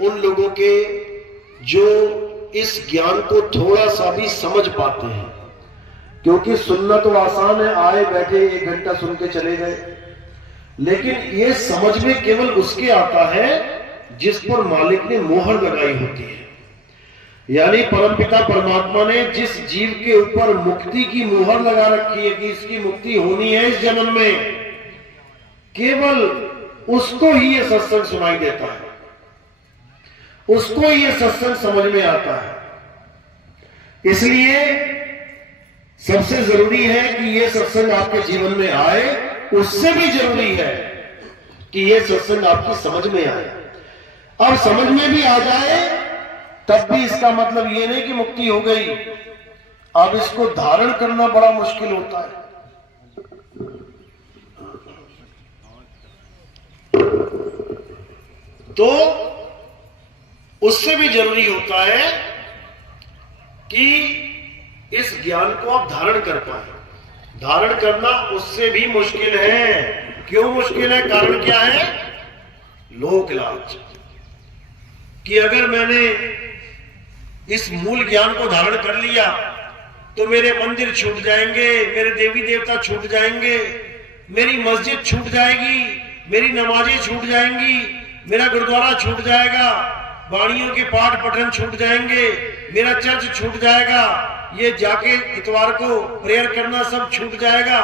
उन लोगों के जो इस ज्ञान को थोड़ा सा भी समझ पाते हैं, क्योंकि सुनना तो आसान है, आए बैठे 1 घंटा सुन के चले गए, लेकिन ये समझ में केवल उसके आता है जिस पर मालिक ने मोहर लगाई होती है। यानी परमपिता परमात्मा ने जिस जीव के ऊपर मुक्ति की मोहर लगा रखी है कि इसकी मुक्ति होनी है इस जन्म में, केवल उसको ही ये सत्संग सुनाई देता है, उसको ये सत्संग समझ में आता है। इसलिए सबसे जरूरी है कि ये सत्संग आपके जीवन में आए, उससे भी जरूरी है कि ये सत्संग आपकी समझ में आए। अब समझ में भी आ जाए तब भी इसका मतलब ये नहीं कि मुक्ति हो गई, अब इसको धारण करना बड़ा मुश्किल होता है। तो उससे भी जरूरी होता है कि इस ज्ञान को आप धारण कर पाए। धारण करना उससे भी मुश्किल है। क्यों मुश्किल है? कारण क्या है? लोक लाज। कि अगर मैंने इस मूल ज्ञान को धारण कर लिया तो मेरे मंदिर छूट जाएंगे, मेरे देवी देवता छूट जाएंगे, मेरी मस्जिद छूट जाएगी, मेरी नमाजें छूट जाएंगी, मेरा गुरुद्वारा छूट जाएगा, वाणियों के पाठ पठन छूट जाएंगे, मेरा चर्च छूट जाएगा, ये जाके इतवार को प्रेयर करना सब छूट जाएगा।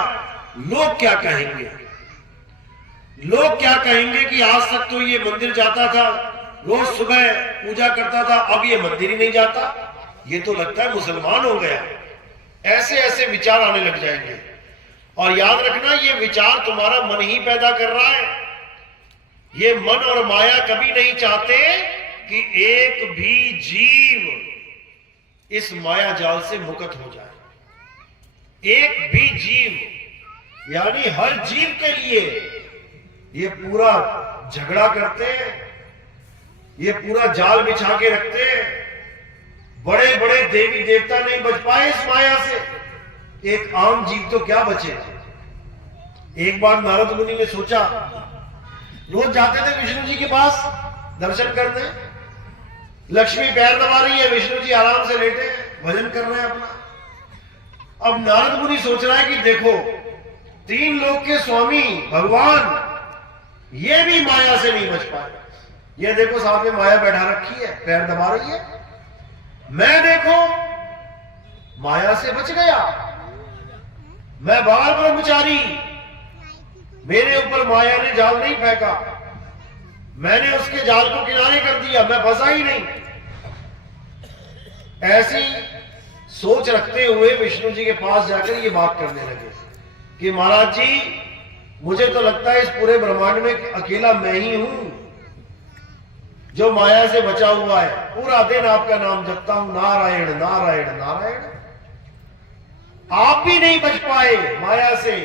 लोग क्या कहेंगे? लोग क्या कहेंगे कि आज तक तो ये मंदिर जाता था, रोज सुबह पूजा करता था, अब ये मंदिर ही नहीं जाता, ये तो लगता है मुसलमान हो गया। ऐसे ऐसे विचार आने लग जाएंगे। और याद रखना, ये विचार तुम्हारा मन ही पैदा कर रहा है। ये मन और माया कभी नहीं चाहते कि एक भी जीव इस माया जाल से मुक्त हो जाए। एक भी जीव, यानी हर जीव के लिए ये पूरा झगड़ा करते हैं, ये पूरा जाल बिछा के रखते हैं। बड़े बड़े देवी देवता नहीं बच पाए इस माया से, एक आम जीव तो क्या बचेगा। एक बार नारद मुनि ने सोचा, रोज जाते थे विष्णु जी के पास दर्शन करने, लक्ष्मी पैर दबा रही है, विष्णु जी आराम से लेटे भजन कर रहे हैं अपना। अब नारद मुनि सोच रहा है कि देखो, 3 लोक के स्वामी भगवान ये भी माया से नहीं बच पाए। ये देखो साथ में माया बैठा रखी है, पैर दबा रही है। मैं देखो माया से बच गया, मैं बाल ब्रह्मचारी, मेरे ऊपर माया ने जाल नहीं फेंका, मैंने उसके जाल को किनारे कर दिया, मैं फंसा ही नहीं। ऐसी सोच रखते हुए विष्णु जी के पास जाकर ये बात करने लगे कि महाराज जी, मुझे तो लगता है इस पूरे ब्रह्मांड में अकेला मैं ही हूं जो माया से बचा हुआ है। पूरा दिन आपका नाम जपता हूं, नारायण नारायण नारायण। आप भी नहीं बच पाए माया से।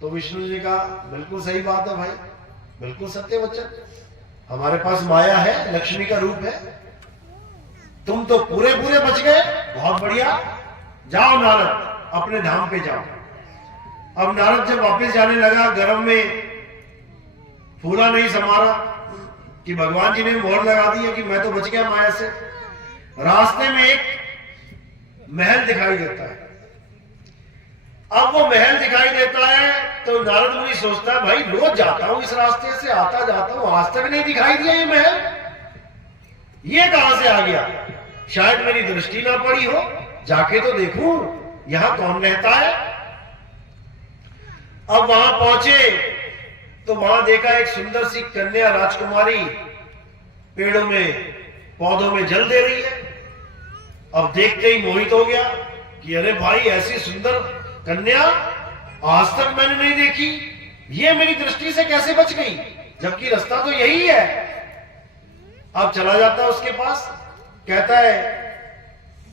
तो विष्णु जी का बिल्कुल सही बात है भाई, बिल्कुल सत्य वचन। हमारे पास माया है, लक्ष्मी का रूप है, तुम तो पूरे पूरे बच गए, बहुत बढ़िया। जाओ नारद, अपने धाम पे जाओ। अब नारद जब वापस जाने लगा, गर्भ में फूला नहीं समारा कि भगवान जी ने मोहर लगा दी है कि मैं तो बच गया माया से। रास्ते में एक महल दिखाई देता है। अब वो महल दिखाई देता है तो नारद मुनि सोचता है, भाई रोज जाता हूं इस रास्ते से, आता जाता हूं, आज तक नहीं दिखाई दिया ये महल, ये कहां से आ गया? शायद मेरी दृष्टि ना पड़ी हो, जाके तो देखूं यहां कौन रहता है। अब वहां पहुंचे तो वहां देखा एक सुंदर सी कन्या राजकुमारी पेड़ों में पौधों में जल दे रही है। अब देखते ही मोहित हो गया कि अरे भाई, ऐसी सुंदर कन्या आज तक मैंने नहीं देखी, ये मेरी दृष्टि से कैसे बच गई, जबकि रास्ता तो यही है। अब चला जाता है उसके पास, कहता है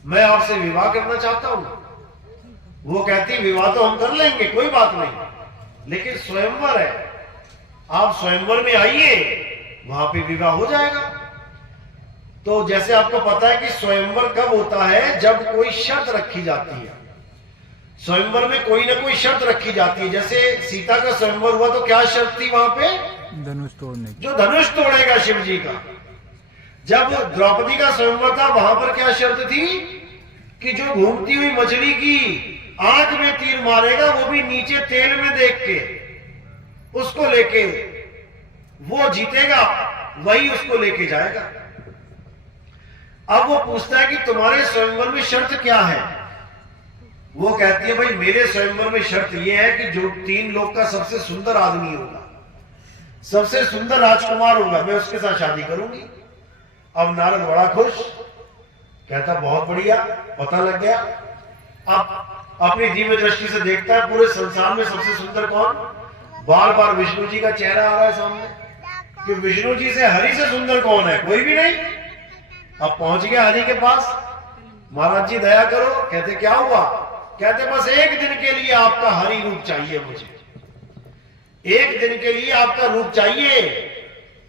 मैं आपसे विवाह करना चाहता हूं। वो कहती विवाह तो हम कर लेंगे, कोई बात नहीं, लेकिन स्वयंवर है, आप स्वयंवर में आइए, वहां पे विवाह हो जाएगा। तो जैसे आपको पता है कि स्वयंवर कब होता है? जब कोई शर्त रखी जाती है। स्वयंवर में कोई ना कोई शर्त रखी जाती है। जैसे सीता का स्वयंवर हुआ तो क्या शर्त थी वहां पे? धनुष तोड़ने। जो धनुष तोड़ेगा शिव जी का, जब द्रौपदी का स्वयंवर था वहां पर क्या शर्त थी कि जो घूमती हुई मछली की आंख में तीर मारेगा वो भी नीचे तेल में देख के उसको लेके वो जीतेगा, वही उसको लेके जाएगा। अब वो पूछता है कि तुम्हारे स्वयंवर में शर्त क्या है? वो कहती है भाई मेरे स्वयंवर में शर्त ये है कि जो 3 लोग का सबसे सुंदर आदमी होगा, सबसे सुंदर राजकुमार होगा, मैं उसके साथ शादी करूंगी। अब नारद बड़ा खुश, कहता बहुत बढ़िया, पता लग गया। अब अपनी दिव्य दृष्टि से देखता है पूरे संसार में सबसे सुंदर कौन? बार बार विष्णु जी का चेहरा आ रहा है सामने कि विष्णु जी से हरि से सुंदर कौन है? कोई भी नहीं। अब पहुंच गया हरि के पास, महाराज जी दया करो। कहते क्या हुआ? कहते बस एक दिन के लिए आपका हरि रूप चाहिए मुझे, एक दिन के लिए आपका रूप चाहिए,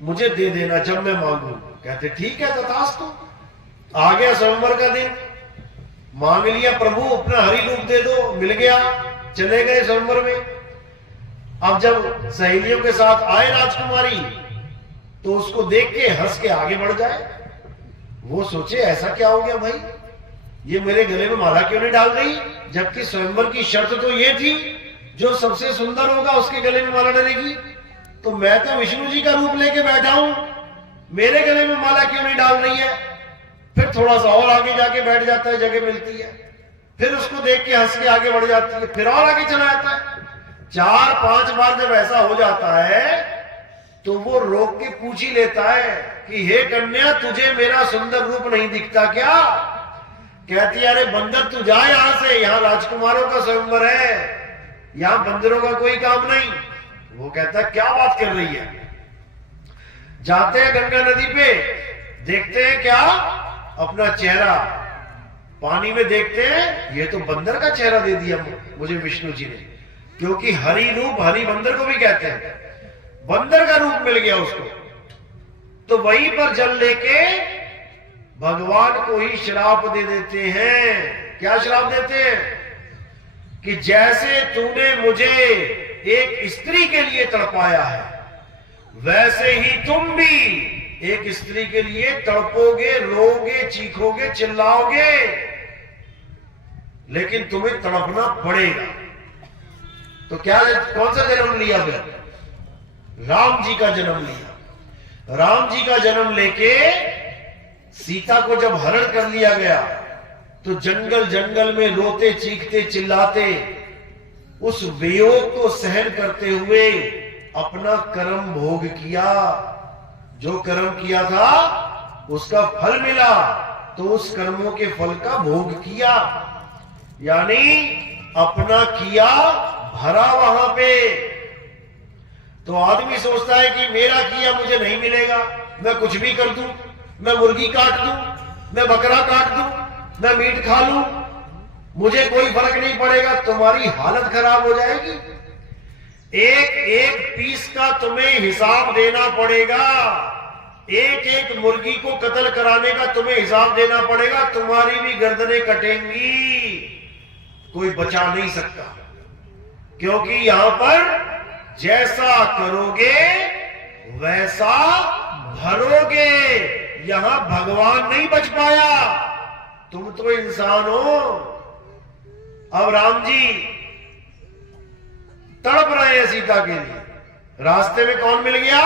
मुझे दे देना जब मैं मांगू। कहते ठीक है तथास्तु। आ गया स्वयंवर का दिन, मांग लिया प्रभु अपना हरि रूप दे दो, मिल गया, चले गए स्वयंवर में। अब जब सहेलियों के साथ आए राजकुमारी तो उसको देख के हंस के आगे बढ़ जाए। वो सोचे ऐसा क्या हो गया भाई, ये मेरे गले में माला क्यों नहीं डाल रही? जबकि स्वयंवर की शर्त तो ये थी जो सबसे सुंदर होगा उसके गले में माला डलेगी। तो मैं तो विष्णु जी का रूप लेके बैठा हूं, मेरे गले में माला क्यों नहीं डाल रही है? फिर थोड़ा सा और आगे जाके बैठ जाता है, जगह मिलती है, फिर उसको देख के हंस के आगे बढ़ जाती है, फिर और आगे चला जाता है। 4-5 बार जब ऐसा हो जाता है तो वो रोक के पूछ ही लेता है कि हे कन्या तुझे मेरा सुंदर रूप नहीं दिखता क्या? कहती है अरे बंदर तू जा यहां से, यहां राजकुमारों का स्वयंवर है, यहां बंदरों का कोई काम नहीं। वो कहता है क्या बात कर रही है? जाते हैं गंगा नदी पे, देखते हैं क्या, अपना चेहरा पानी में देखते हैं, ये तो बंदर का चेहरा दे दिया मुझे विष्णु जी ने, क्योंकि हरि रूप हरि बंदर को भी कहते हैं, बंदर का रूप मिल गया उसको। तो वहीं पर जल लेके भगवान को ही श्राप दे देते हैं। क्या श्राप देते हैं? कि जैसे तूने मुझे एक स्त्री के लिए तड़पाया है, वैसे ही तुम भी एक स्त्री के लिए तड़पोगे, रोगे, चीखोगे, चिल्लाओगे, लेकिन तुम्हें तड़पना पड़ेगा। तो क्या, कौन सा जन्म लिया फिर? राम जी का जन्म लिया। राम जी का जन्म लेके सीता को जब हरण कर लिया गया तो जंगल जंगल में रोते चीखते चिल्लाते उस वियोग को सहन करते हुए अपना कर्म भोग किया। जो कर्म किया था उसका फल मिला, तो उस कर्मों के फल का भोग किया, यानी अपना किया भरा वहां पे। तो आदमी सोचता है कि मेरा किया मुझे नहीं मिलेगा, मैं कुछ भी कर दूं, मैं मुर्गी काट दूं, मैं बकरा काट दूं, मैं मीट खा लूं, मुझे कोई फर्क नहीं पड़ेगा। तुम्हारी हालत खराब हो जाएगी। एक एक पीस का तुम्हें हिसाब देना पड़ेगा, एक एक मुर्गी को कत्ल कराने का तुम्हें हिसाब देना पड़ेगा, तुम्हारी भी गर्दनें कटेंगी, कोई बचा नहीं सकता। क्योंकि यहां पर जैसा करोगे वैसा भरोगे, यहां भगवान नहीं बच पाया, तुम तो इंसान हो। अब राम जी तड़प रहे हैं सीता के लिए, रास्ते में कौन मिल गया?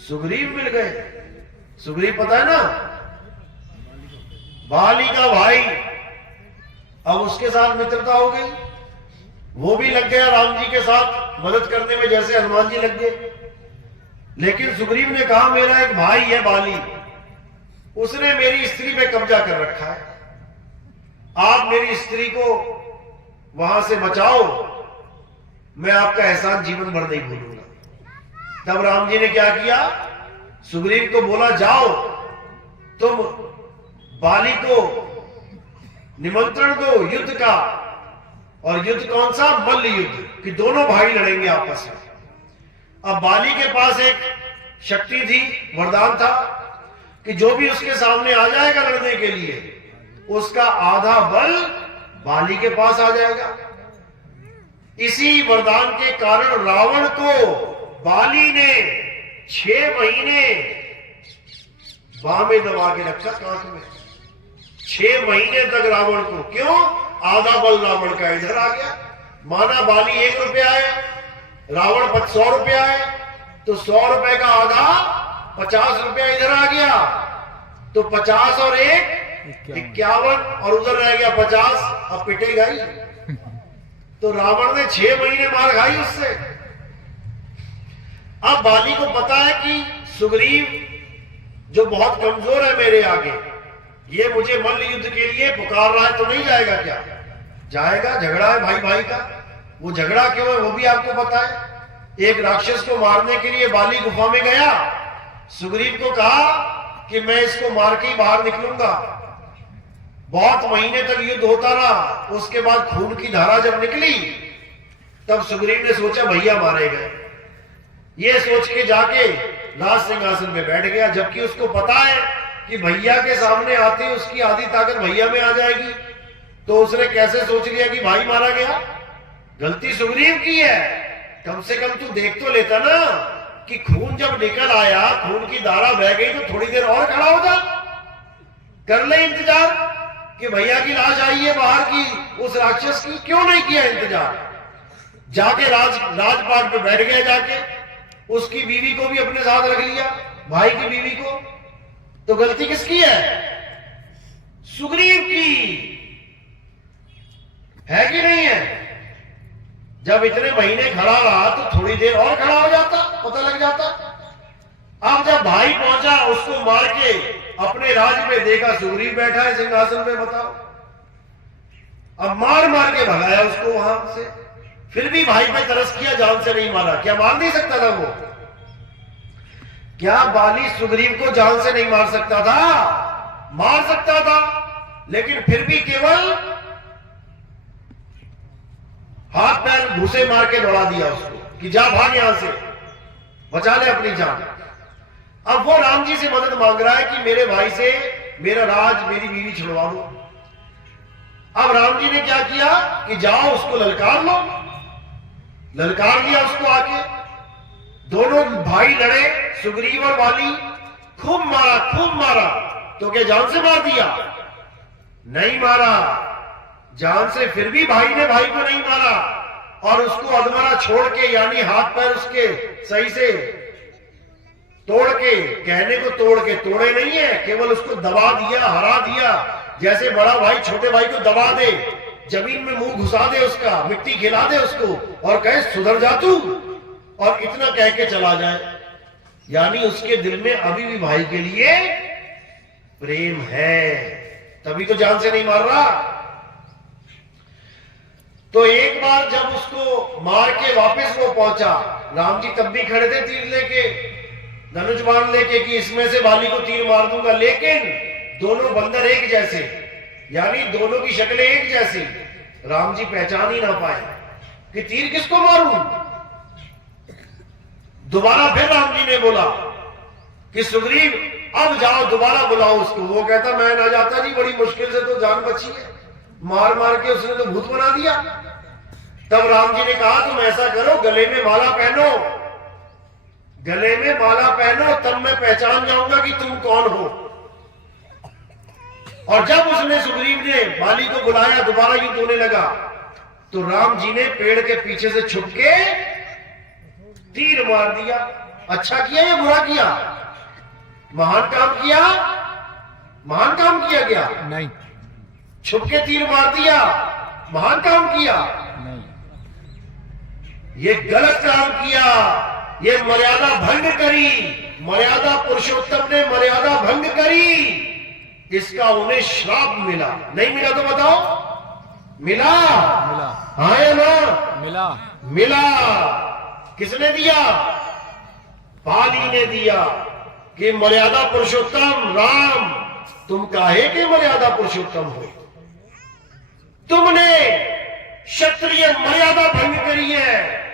सुग्रीव मिल गए। सुग्रीव पता है ना, बाली का भाई। अब उसके साथ मित्रता हो गई, वो भी लग गया राम जी के साथ मदद करने में, जैसे हनुमान जी लग गए। लेकिन सुग्रीव ने कहा मेरा एक भाई है बाली, उसने मेरी स्त्री पे कब्जा कर रखा है, आप मेरी स्त्री को वहां से बचाओ, मैं आपका एहसान जीवन भर नहीं भूलूंगा। तब राम जी ने क्या किया? सुग्रीव को बोला जाओ तुम बाली को निमंत्रण दो युद्ध का, और युद्ध कौन सा? मल्ल युद्ध, कि दोनों भाई लड़ेंगे आपस में। अब बाली के पास एक शक्ति थी, वरदान था कि जो भी उसके सामने आ जाएगा लड़ने के लिए, उसका आधा बल बाली के पास आ जाएगा। इसी वरदान के कारण रावण को बाली ने 6 महीने बाह में दबा के रखा कांख में। 6 महीने तक रावण को, क्यों? आधा बल रावण का इधर आ गया। माना बाली 1 रुपया है, रावण 100 रुपया है, तो 100 रुपए का आधा 50 रुपया इधर आ गया, तो 50 और 1 51, और उधर रह गया 50। अब पिटेगा ही। तो रावण ने 6 महीने मार खाई उससे। अब बाली को पता है कि सुग्रीव जो बहुत कमजोर है मेरे आगे, ये मुझे मल्ल युद्ध के लिए पुकार रहा है, तो नहीं जाएगा क्या? जाएगा। झगड़ा है भाई भाई का। वो झगड़ा क्यों है वो भी आपको पता है। एक राक्षस को मारने के लिए बाली गुफा में गया, सुग्रीव को कहा कि मैं इसको मार के ही बाहर निकलूंगा। बहुत महीने तक युद्ध होता रहा। उसके बाद खून की धारा जब निकली, तब सुग्रीव ने सोचा भैया मारे गए। ये सोच के जाके राज सिंहासन में बैठ गया, जबकि उसको पता है कि भैया के सामने आते ही उसकी आधी ताकत भैया में आ जाएगी। तो उसने कैसे सोच लिया कि भाई मारा गया? गलती सुग्रीव की है। कम से कम तू देख तो लेता ना कि खून जब निकल आया, खून की धारा बह गई, तो थोड़ी देर और खड़ा हो जा, कर ले इंतजार कि भैया की लाश आई है बाहर की, उस राक्षस की। क्यों नहीं किया इंतजार? जाके राजपाट पे बैठ गया, जाके उसकी बीवी को भी अपने साथ रख लिया, भाई की बीवी को। तो गलती किसकी है? सुग्रीव की है कि नहीं है? जब इतने महीने खड़ा रहा तो थोड़ी देर और खड़ा हो जाता, पता लग जाता। अब जब भाई पहुंचा, उसको मार के अपने राज में देखा सुग्रीव बैठा है सिंहासन पे, बताओ। अब मार मार के भगाया उसको वहां से। फिर भी भाई पे तरस किया, जान से नहीं मारा। क्या मार नहीं सकता था वो? क्या बाली सुग्रीव को जान से नहीं मार सकता था? मार सकता था, लेकिन फिर भी केवल हाथ पैर घुसे मार के दौड़ा दिया उसको कि जा भाग यहां से, बचा ले अपनी जान। अब वो राम जी से मदद मांग रहा है कि मेरे भाई से मेरा राज, मेरी बीवी छुड़वा दो। अब राम जी ने क्या किया कि जाओ उसको ललकार लो। ललकार लिया उसको आके। दोनों भाई लड़े, सुग्रीव और बाली। खूब मारा, खूब मारा। तो क्या जान से मार दिया? नहीं मारा जान से। फिर भी भाई ने भाई को नहीं मारा और उसको अधमरा छोड़ के, यानी हाथ पैर उसके सही से तोड़ के, कहने को तोड़ के, तोड़े नहीं है, केवल उसको दबा दिया, हरा दिया। जैसे बड़ा भाई छोटे भाई को दबा दे, जमीन में मुंह घुसा दे उसका, मिट्टी खिला दे उसको और कहे सुधर जा तू, और इतना कह के चला जाए। यानी उसके दिल में अभी भी भाई के लिए प्रेम है, तभी तो जान से नहीं मार रहा। तो एक बार जब उसको मार के वापस वो पहुंचा, राम जी तब भी खड़े थे तीर लेके, धनुष बाण लेके कि इसमें से बाली को तीर मार दूंगा। लेकिन दोनों बंदर एक जैसे, यानी दोनों की शक्लें एक जैसी। राम जी पहचान ही ना पाए कि तीर किसको मारूं। दोबारा फिर राम जी ने बोला कि सुग्रीव अब जाओ, दोबारा बुलाओ उसको। वो कहता मैं ना जाता जी, बड़ी मुश्किल से तो जान बची है, मार मार के उसने तो भूत बना दिया। तब राम जी ने कहा तुम ऐसा करो, गले में माला पहनो, गले में माला पहनो, तब मैं पहचान जाऊंगा कि तुम कौन हो। और जब उसने, सुग्रीव ने बाली को बुलाया, दोबारा युद्ध होने लगा, तो राम जी ने पेड़ के पीछे से छुप के तीर मार दिया। अच्छा किया या बुरा किया? महान काम किया? महान काम किया क्या? नहीं। छुप के तीर मार दिया, महान काम किया? नहीं। ये गलत काम किया, ये मर्यादा भंग करी। मर्यादा, पुरुषोत्तम ने मर्यादा भंग करी, इसका उन्हें श्राप मिला। नहीं मिला तो बताओ? मिला? मिला। हाँ या ना? मिला। मिला। किसने दिया? बाली ने दिया कि मर्यादा पुरुषोत्तम राम, तुम काहे के मर्यादा पुरुषोत्तम हो? तुमने क्षत्रिय मर्यादा भंग करी है।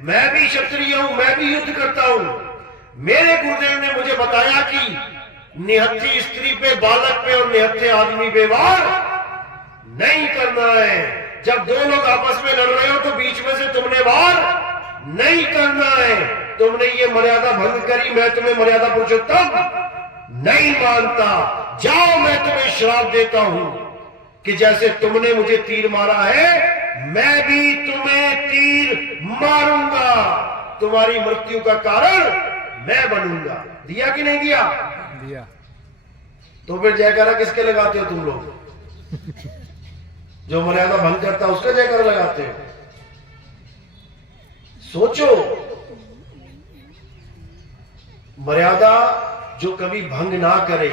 मैं भी क्षत्रिय हूं, मैं भी युद्ध करता हूं। मेरे गुरुदेव ने मुझे बताया कि निहत्थी स्त्री पे, बालक पे और निहत्थे आदमी पे वार नहीं करना है। जब दो लोग आपस में लड़ रहे हो तो बीच में से तुमने वार नहीं करना है। तुमने ये मर्यादा भंग करी, मैं तुम्हें मर्यादा पुरुषोत्तम नहीं मानता, जाओ मैं तुम्हें श्राप देता हूं कि जैसे तुमने मुझे तीर मारा है मैं भी तुम्हें तीर मारूंगा, तुम्हारी मृत्यु का कारण मैं बनूंगा। दिया कि नहीं दिया? दिया। तो फिर जयकारा किसके लगाते हो तुम लोग? जो मर्यादा भंग करता है उसका जयकारा लगाते हो? सोचो, मर्यादा जो कभी भंग ना करे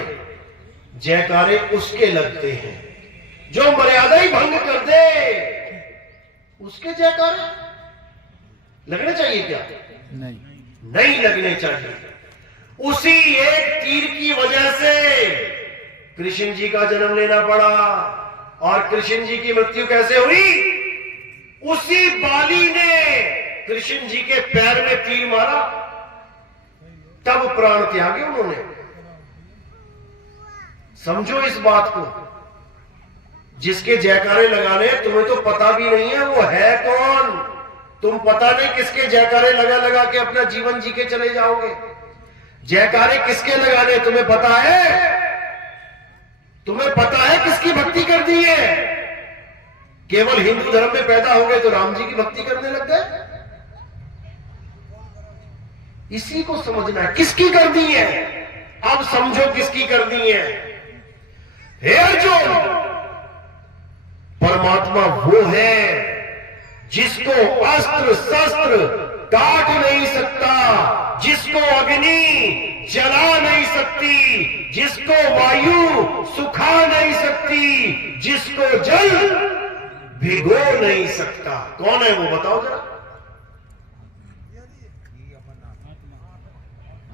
जयकारे उसके लगते हैं, जो मर्यादा ही भंग कर दे उसके जयकारे लगने चाहिए क्या? नहीं लगने चाहिए। उसी एक तीर की वजह से कृष्ण जी का जन्म लेना पड़ा। और कृष्ण जी की मृत्यु कैसे हुई? उसी बाली ने कृष्ण जी के पैर में तीर मारा, तब प्राण त्यागे उन्होंने। समझो इस बात को। जिसके जयकारे लगाने तुम्हें तो पता भी नहीं है वो है कौन। तुम पता नहीं किसके जयकारे लगा लगा के अपना जीवन जी के चले जाओगे। जयकारे किसके लगाने तुम्हें पता है? तुम्हें पता है किसकी भक्ति कर दी है? केवल हिंदू धर्म में पैदा हो गए तो राम जी की भक्ति करने लग गए। इसी को समझना है, किसकी कर दी है। अब समझो किसकी कर दी है। हे अर्जुन, परमात्मा वो है जिसको अस्त्र शस्त्र काट नहीं सकता, जिसको अग्नि जला नहीं सकती, जिसको वायु सुखा नहीं सकती, जिसको जल भिगो नहीं सकता। कौन है वो बताओ जरा?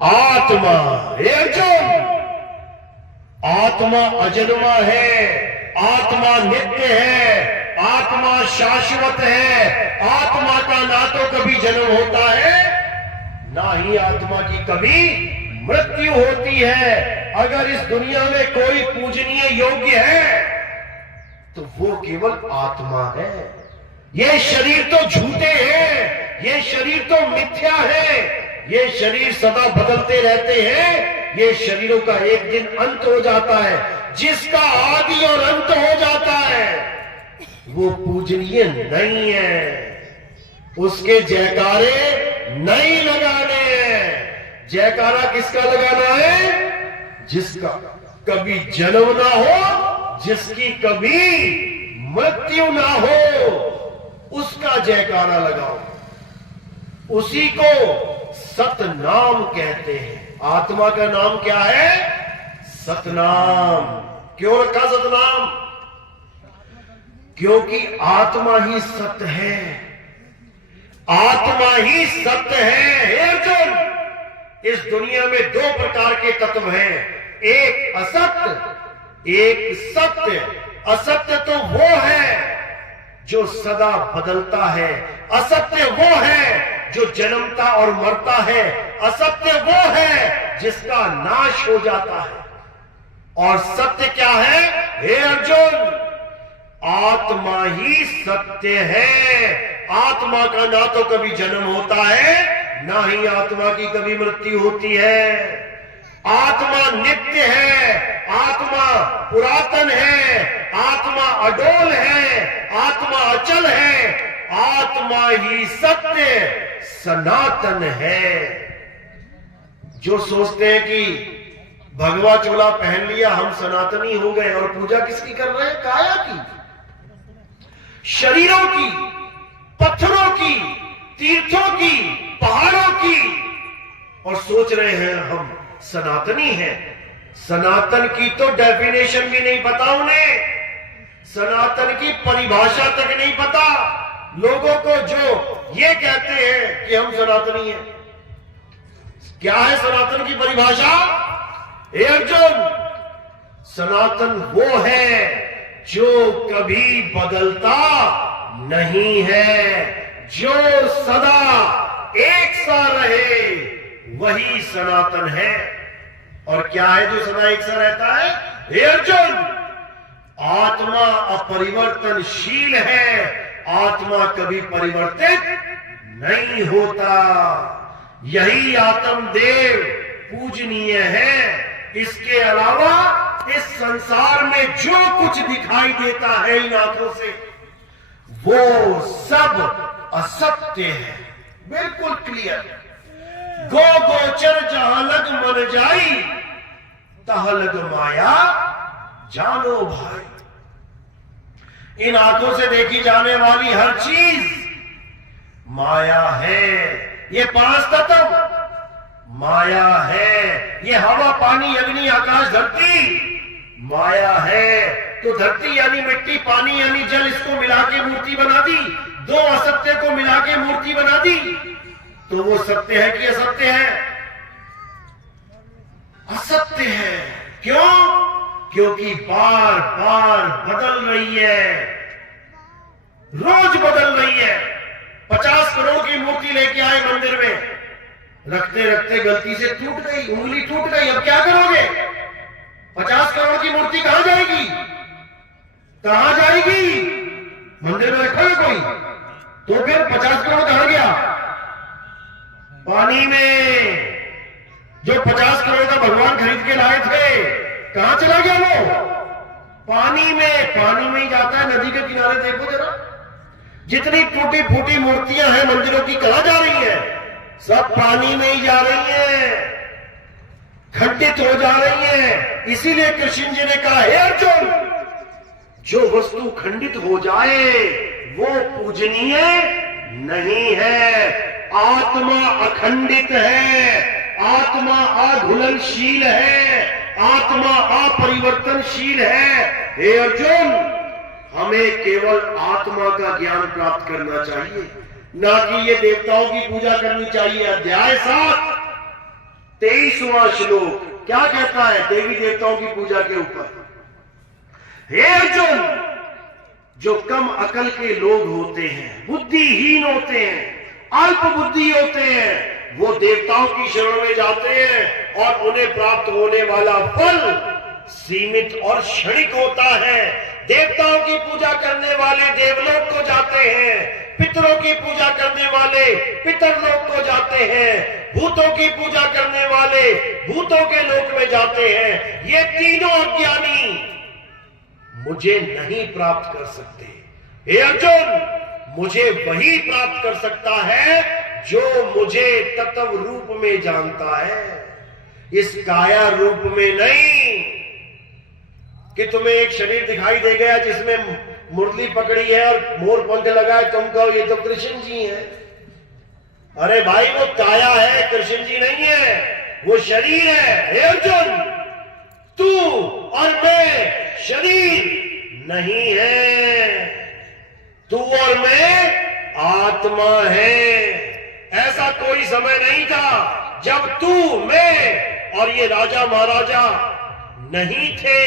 आत्मा। हे अर्जुन, आत्मा अजन्मा है, आत्मा नित्य है, आत्मा शाश्वत है। आत्मा का ना तो कभी जन्म होता है ना ही आत्मा की कभी मृत्यु होती है। अगर इस दुनिया में कोई पूजनीय योग्य है तो वो केवल आत्मा है। ये शरीर तो झूठे हैं, ये शरीर तो मिथ्या है, ये शरीर सदा बदलते रहते हैं। ये शरीरों का एक दिन अंत हो जाता है। जिसका आदि और अंत हो जाता है वो पूजनीय नहीं है, उसके जयकारे नहीं लगाने हैं। जयकारा किसका लगाना है? जिसका कभी जन्म ना हो, जिसकी कभी मृत्यु ना हो, उसका जयकारा लगाओ। उसी को सतनाम कहते हैं। आत्मा का नाम क्या है? सतनाम। क्यों रखा सतनाम? क्योंकि आत्मा ही सत्य है। आत्मा ही सत्य है। हे अर्जुन, इस दुनिया में दो प्रकार के तत्व हैं, एक असत्य, एक सत्य। असत्य तो वो है जो सदा बदलता है, असत्य वो है जो जन्मता और मरता है, असत्य वो है जिसका नाश हो जाता है। और सत्य क्या है? हे अर्जुन, आत्मा ही सत्य है। आत्मा का ना तो कभी जन्म होता है ना ही आत्मा की कभी मृत्यु होती है। आत्मा नित्य है, आत्मा पुरातन है, आत्मा अडोल है, आत्मा अचल है, आत्मा ही सत्य सनातन है। जो सोचते हैं कि भगवा चोला पहन लिया हम सनातनी हो गए, और पूजा किसकी कर रहे हैं? काया की, शरीरों की, पत्थरों की, तीर्थों की, पहाड़ों की, और सोच रहे हैं हम सनातनी हैं। सनातन की तो डेफिनेशन भी नहीं पता उन्हें, सनातन की परिभाषा तक नहीं पता। लोगों को जो ये कहते हैं कि हम सनातनी हैं, क्या है सनातन की परिभाषा? हे अर्जुन, सनातन वो है जो कभी बदलता नहीं है, जो सदा एक सा रहे वही सनातन है। और क्या है जो सदा एक सा रहता है? हे अर्जुन, आत्मा अपरिवर्तनशील है, आत्मा कभी परिवर्तित नहीं होता। यही आत्मदेव पूजनीय है, इसके अलावा इस संसार में जो कुछ दिखाई देता है इन आंखों से, वो सब असत्य है। बिल्कुल क्लियर। गो गोचर जहां लग मन जाई, तह लग माया जानो भाई। इन आंखों से देखी जाने वाली हर चीज माया है। ये पांच तत्व माया है। ये हवा, पानी, अग्नि, आकाश, धरती माया है। तो धरती यानी मिट्टी, पानी यानी जल, इसको मिला के मूर्ति बना दी। दो असत्य को मिला के मूर्ति बना दी। तो वो सत्य है कि असत्य है? असत्य है। क्यों? क्योंकि बार बार बदल रही है, रोज बदल रही है। 50 करोड़ की मूर्ति लेके आए मंदिर में, रखते रखते गलती से टूट गई, उंगली टूट गई, अब क्या करोगे? 50 करोड़ की मूर्ति कहां जाएगी? कहां जाएगी? मंदिर में रखोगे कोई? तो फिर 50 करोड़ कहां गया? पानी में। जो 50 करोड़ का भगवान खरीद के लाए थे, कहां चला गया वो? पानी में। पानी में ही जाता है। नदी के किनारे देखो जरा, जितनी टूटी फूटी मूर्तियां हैं मंदिरों की, कहां जा रही है? सब पानी में ही जा रही हैं, खंडित हो जा रही हैं। इसीलिए कृष्ण जी ने कहा, हे अर्जुन, जो वस्तु खंडित हो जाए वो पूजनीय नहीं है। आत्मा अखंडित है, आत्मा अघुलनशील है, आत्मा अपरिवर्तनशील है। हे अर्जुन, हमें केवल आत्मा का ज्ञान प्राप्त करना चाहिए, ना कि ये देवताओं की पूजा करनी चाहिए। अध्याय 7 23वां श्लोक क्या कहता है देवी देवताओं की पूजा के ऊपर? हे अर्जुन, जो कम अकल के लोग होते हैं, बुद्धिहीन होते हैं, अल्प बुद्धि होते हैं, वो देवताओं की शरण में जाते हैं और उन्हें प्राप्त होने वाला फल सीमित और क्षणिक होता है। देवताओं की पूजा करने वाले देवलोक को जाते हैं, पितरों की पूजा करने वाले पितरलोक को जाते हैं, भूतों की पूजा करने वाले भूतों के लोक में जाते हैं। ये तीनों अज्ञानी मुझे नहीं प्राप्त कर सकते। हे अर्जुन, मुझे वही प्राप्त कर सकता है जो मुझे तत्व रूप में जानता है, इस काया रूप में नहीं कि तुम्हें एक शरीर दिखाई दे गया जिसमें मुरली पकड़ी है और मोर पंख लगा है, तुम कहो ये तो कृष्ण जी है। अरे भाई, वो काया है, कृष्ण जी नहीं है, वो शरीर है। हे अर्जुन, तू और मैं शरीर नहीं है, तू और मैं आत्मा है। ऐसा कोई समय नहीं था जब तू, मैं और ये राजा महाराजा नहीं थे,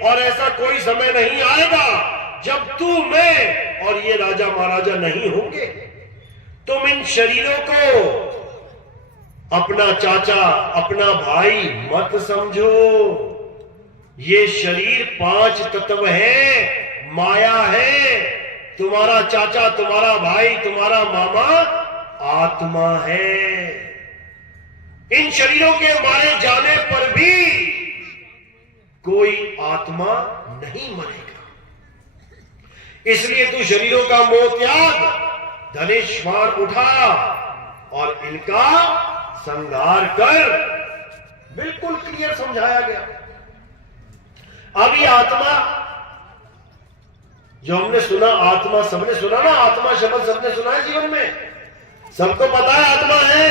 और ऐसा कोई समय नहीं आएगा जब तू, मैं और ये राजा महाराजा नहीं होंगे। तुम इन शरीरों को अपना चाचा, अपना भाई मत समझो। ये शरीर 5 तत्व है, माया है। तुम्हारा चाचा, तुम्हारा भाई, तुम्हारा मामा आत्मा है। इन शरीरों के मारे जाने पर भी कोई आत्मा नहीं मरेगा। इसलिए तू शरीरों का मोह त्याग, धनेश्वर उठा और इनका संहार कर। बिल्कुल क्लियर समझाया गया। अब ये आत्मा जो हमने सुना, आत्मा सबने सुना ना, आत्मा शब्द सबने सुना है जीवन में, सबको पता है आत्मा है।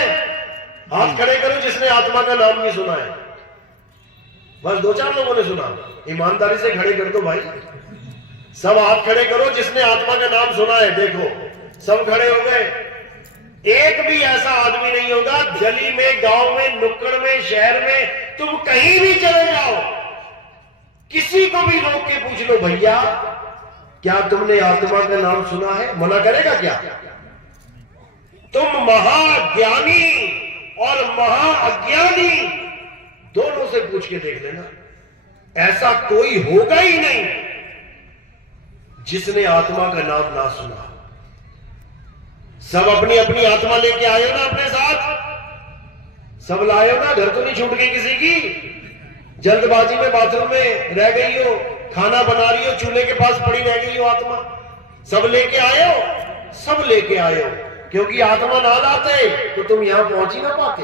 हाथ खड़े करो जिसने आत्मा का नाम नहीं सुना है। बस 2-4 लोगों ने सुना, ईमानदारी से खड़े कर दो भाई। सब हाथ खड़े करो जिसने आत्मा का नाम सुना है। देखो सब खड़े हो गए। एक भी ऐसा आदमी नहीं होगा, गली में, गांव में, नुक्कड़ में, शहर में, तुम कहीं भी चले जाओ, किसी को भी रोक के पूछ लो, भैया क्या तुमने आत्मा का नाम सुना है? मना करेगा क्या? तुम महाज्ञानी और महाअज्ञानी दोनों से पूछ के देख लेना, ऐसा कोई होगा ही नहीं जिसने आत्मा का नाम ना सुना। सब अपनी अपनी आत्मा लेके आए हो ना अपने साथ, सब लाए हो ना, घर तो नहीं छूट गई किसी की। जल्दबाजी में बाथरूम में रह गई हो, खाना बना रही हो, चूल्हे के पास पड़ी रह गई हो आत्मा, सब लेके आए हो, सब लेके आए हो, क्योंकि आत्मा ना लाते तो तुम यहां पहुंच ही ना पाते।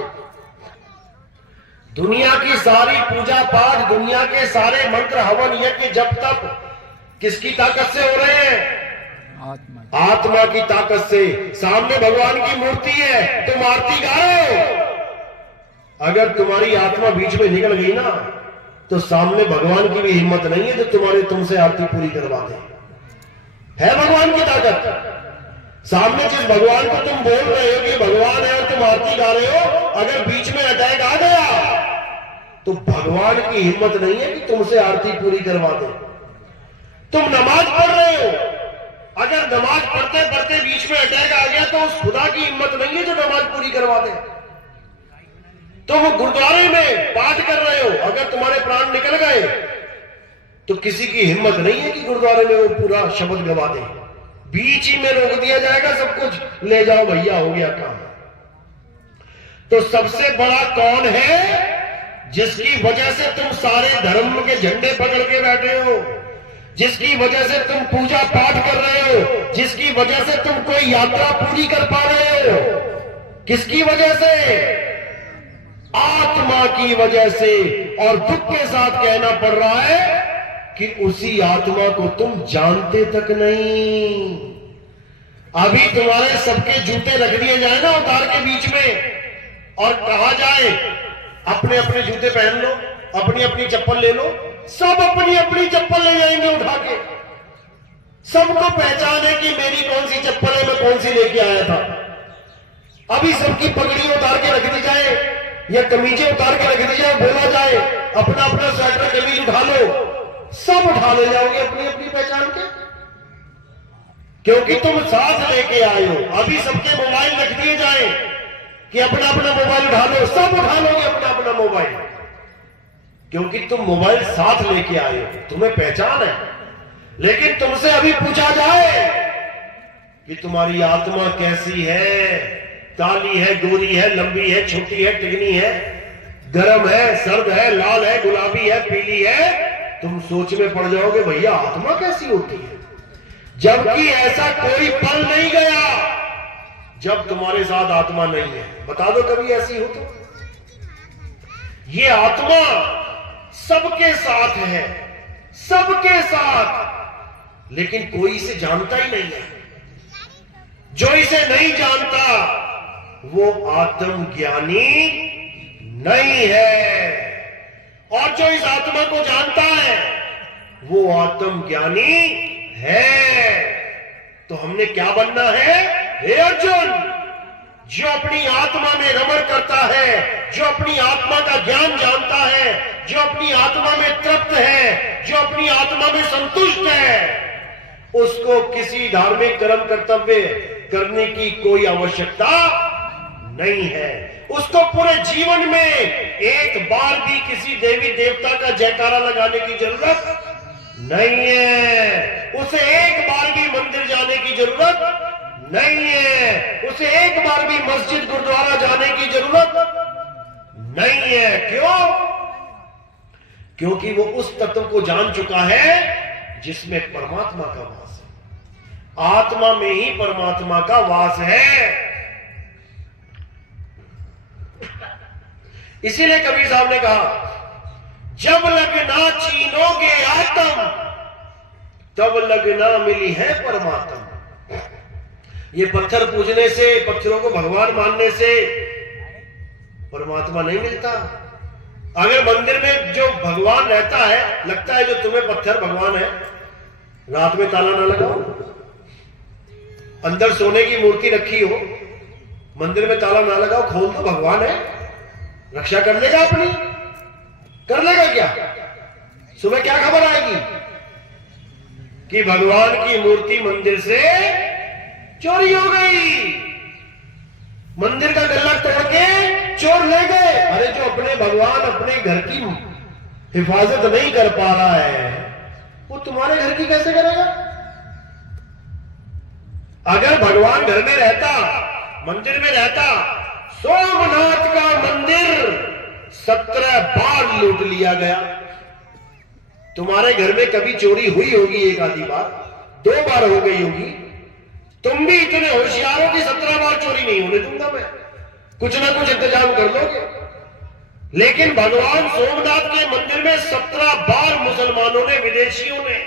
दुनिया की सारी पूजा पाठ, दुनिया के सारे मंत्र हवन यज्ञ जब तक किसकी ताकत से हो रहे हैं? आत्मा की ताकत से। सामने भगवान की मूर्ति है, तुम आरती गा रहे हो, अगर तुम्हारी आत्मा बीच में निकल गई ना तो सामने भगवान की भी हिम्मत नहीं है जो तुमसे आरती पूरी करवा दे। है भगवान की ताकत। सामने जिस भगवान को तुम बोल रहे हो कि भगवान है और तुम आरती गा रहे हो, अगर बीच में अटैक आ गया तो भगवान की हिम्मत नहीं है कि तुमसे आरती पूरी करवा दे। तुम नमाज पढ़ रहे हो, अगर नमाज पढ़ते पढ़ते बीच में अटैक आ गया तो उस खुदा की हिम्मत नहीं है जो नमाज पूरी करवा दे। तुम गुरुद्वारे में पाठ कर रहे हो, अगर तुम्हारे प्राण निकल गए तो किसी की हिम्मत नहीं है कि गुरुद्वारे में वो पूरा शब्द गवा दे। बीच ही में रोक दिया जाएगा, सब कुछ ले जाओ भैया, हो गया काम। तो सबसे बड़ा कौन है जिसकी वजह से तुम सारे धर्म के झंडे पकड़ के बैठे हो, जिसकी वजह से तुम पूजा पाठ कर रहे हो, जिसकी वजह से तुम कोई यात्रा पूरी कर पा रहे हो? किसकी वजह से? आत्मा की वजह से। और दुख के साथ कहना पड़ रहा है कि उसी आत्मा को तुम जानते तक नहीं। अभी तुम्हारे सबके जूते रख दिए जाए ना उतार के बीच में और कहा जाए अपने अपने जूते पहन लो, अपनी अपनी चप्पल ले लो, सब अपनी अपनी चप्पल ले जाएंगे उठा के। सबको पहचान है कि मेरी कौन सी चप्पल है, मैं कौन सी लेके आया था। अभी सबकी पगड़ी उतार के रख दी जाए या कमीजें उतार के रख दी जाए, बोला जाए अपना अपना स्वेटर कमीज उठा लो, सब उठा ले जाओगे अपनी अपनी पहचान के, क्योंकि तुम साथ लेके आए हो। अभी सबके मोबाइल रख दिए जाए कि अपना अपना मोबाइल उठा लो, सब उठा लोगे अपना अपना मोबाइल, क्योंकि तुम मोबाइल साथ लेके आए हो, तुम्हें पहचान है। लेकिन तुमसे अभी पूछा जाए कि तुम्हारी आत्मा कैसी है, काली है, गोरी है, लंबी है, छोटी है, टिकनी है, गर्म है, सर्द है, लाल है, गुलाबी है, पीली है, तुम सोच में पड़ जाओगे भैया आत्मा कैसी होती है। जबकि ऐसा कोई पल नहीं गया जब तुम्हारे साथ आत्मा नहीं है। बता दो कभी ऐसी हो तो। ये आत्मा सबके साथ है, सबके साथ, लेकिन कोई इसे जानता ही नहीं है। जो इसे नहीं जानता वो आत्मज्ञानी नहीं है, और जो इस आत्मा को जानता है वो आत्मज्ञानी है। तो हमने क्या बनना है? हे अर्जुन, जो अपनी आत्मा में रमण करता है, जो अपनी आत्मा का ज्ञान जानता है, जो अपनी आत्मा में तृप्त है, जो अपनी आत्मा में संतुष्ट है, उसको किसी धार्मिक कर्म कर्तव्य करने की कोई आवश्यकता नहीं है। उसको पूरे जीवन में एक बार भी किसी देवी देवता का जयकारा लगाने की जरूरत नहीं है। उसे एक बार भी मंदिर जाने की जरूरत नहीं है। उसे एक बार भी मस्जिद गुरुद्वारा जाने की जरूरत नहीं है। क्यों? क्योंकि वो उस तत्व को जान चुका है जिसमें परमात्मा का वास है। आत्मा में ही परमात्मा का वास है। इसीलिए कबीर साहब ने कहा, जब लगना चीनोगे आत्म तब लगना मिली है परमात्मा। ये पत्थर पूजने से, पत्थरों को भगवान मानने से परमात्मा नहीं मिलता। अगर मंदिर में जो भगवान रहता है, लगता है जो तुम्हें पत्थर भगवान है, रात में ताला ना लगाओ। अंदर सोने की मूर्ति रखी हो, मंदिर में ताला ना लगाओ, खोल दो, भगवान है, रक्षा कर लेगा अपनी। कर लेगा क्या? सुबह क्या खबर आएगी कि भगवान की मूर्ति मंदिर से चोरी हो गई, मंदिर का गल्ला तोड़ के चोर ले गए। अरे जो अपने भगवान अपने घर की हिफाजत नहीं कर पा रहा है, वो तुम्हारे घर की कैसे करेगा? अगर भगवान घर में रहता, मंदिर में रहता, सोमनाथ का मंदिर 17 बार लूट लिया गया। तुम्हारे घर में कभी चोरी हुई होगी एक आधी बार, 2 बार हो गई होगी। तुम भी इतने होशियार हो कि 17 बार चोरी नहीं होने दूंगा मैं, कुछ ना कुछ इंतजाम कर लोगे। लेकिन भगवान सोमनाथ के मंदिर में 17 बार मुसलमानों ने, विदेशियों ने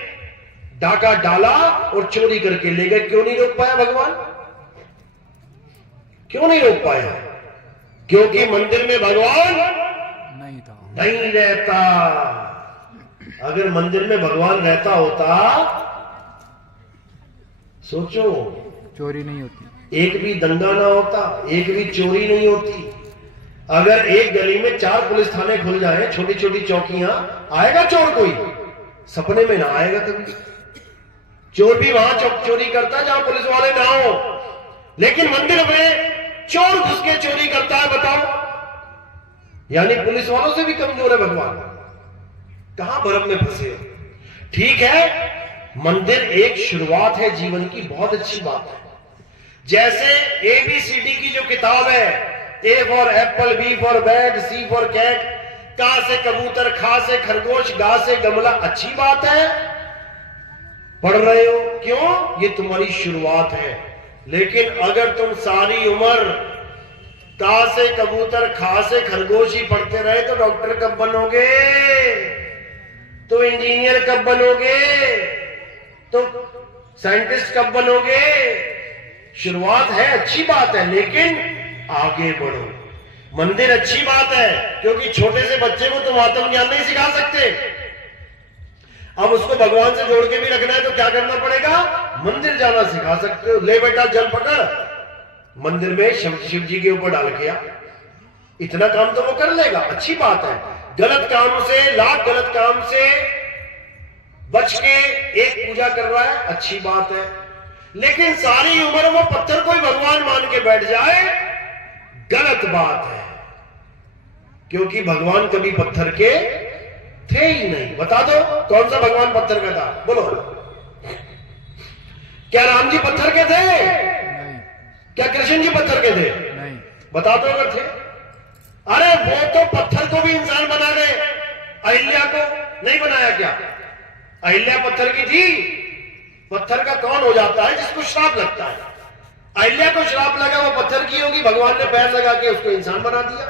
डाका डाला और चोरी करके ले गए। क्यों नहीं रोक पाया भगवान? क्यों नहीं रोक पाया? क्योंकि मंदिर में भगवान नहीं रहता। अगर मंदिर में भगवान रहता होता, सोचो, चोरी नहीं होती, एक भी दंगा ना होता, एक भी चोरी नहीं होती। अगर एक गली में 4 पुलिस थाने खुल जाए, छोटी छोटी चौकियां, आएगा चोर? कोई सपने में ना आएगा कभी। चोर भी वहां चोरी करता है जहां पुलिस वाले ना हो, लेकिन मंदिर में चोर घुस के चोरी करता है। बताओ, यानी पुलिस वालों से भी कमजोर है भगवान। कहां भरम में फंसे हो? ठीक है, मंदिर एक शुरुआत है जीवन की, बहुत अच्छी बात है। जैसे ABCD की जो किताब है, A for apple, B for bat, C for cat, का से कबूतर, खा से खरगोश, गा से गमला, अच्छी बात है, पढ़ रहे हो। क्यों? ये तुम्हारी शुरुआत है। लेकिन अगर तुम सारी उम्र का से कबूतर, खा से खरगोश ही पढ़ते रहे तो डॉक्टर कब बनोगे? तो इंजीनियर कब बनोगे? तो साइंटिस्ट कब बनोगे? शुरुआत है, अच्छी बात है, लेकिन आगे बढ़ो। मंदिर अच्छी बात है, क्योंकि छोटे से बच्चे को तुम आत्मज्ञान नहीं सिखा सकते। अब उसको भगवान से जोड़ के भी रखना है तो क्या करना पड़ेगा? मंदिर जाना सिखा सकते हो। ले बेटा जल पकड़, मंदिर में शिव जी के ऊपर डाल के आ, इतना काम तो वो कर लेगा, अच्छी बात है। गलत काम से, लाख गलत काम से बच के एक पूजा कर रहा है, अच्छी बात है। लेकिन सारी उम्र वो पत्थर को ही भगवान मान के बैठ जाए, गलत बात है, क्योंकि भगवान कभी पत्थर के थे ही नहीं। बता दो कौन सा भगवान पत्थर का था? बोलो, क्या राम जी पत्थर के थे? नहीं। क्या कृष्ण जी पत्थर के थे? नहीं। बता दो अगर थे। अरे वो तो पत्थर को भी इंसान बना गए। अहिल्या को नहीं बनाया क्या? अहिल्या पत्थर की थी। पत्थर का कौन हो जाता है? जिसको श्राप लगता है। अहिल्या को श्राप लगा, वो पत्थर की होगी, भगवान ने पैर लगा के उसको इंसान बना दिया।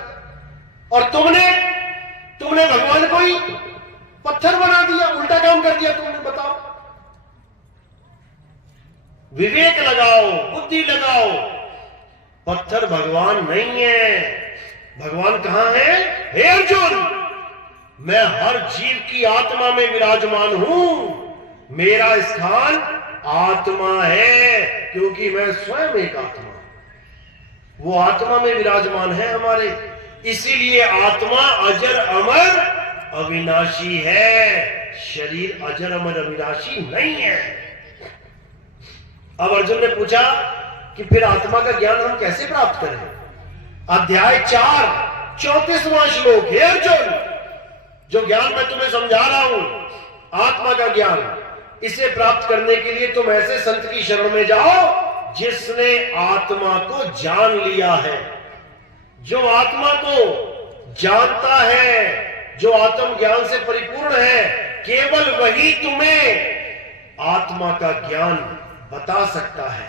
और तुमने भगवान को ही पत्थर बना दिया, उल्टा काम कर दिया तुमने। बताओ, विवेक लगाओ, बुद्धि लगाओ। पत्थर भगवान नहीं है। भगवान कहां है? हे अर्जुन, मैं हर जीव की आत्मा में विराजमान हूं। मेरा स्थान आत्मा है, क्योंकि मैं स्वयं एक आत्मा हूं। वो आत्मा में विराजमान है हमारे, इसीलिए आत्मा अजर अमर अविनाशी है। शरीर अजर अमर अविनाशी नहीं है। अब अर्जुन ने पूछा कि फिर आत्मा का ज्ञान हम कैसे प्राप्त करें? अध्याय 4 34वां श्लोक। हे अर्जुन, जो ज्ञान मैं तुम्हें समझा रहा हूं, आत्मा का ज्ञान, इसे प्राप्त करने के लिए तुम ऐसे संत की शरण में जाओ जिसने आत्मा को जान लिया है। जो आत्मा को जानता है, जो आत्म ज्ञान से परिपूर्ण है, केवल वही तुम्हें आत्मा का ज्ञान बता सकता है।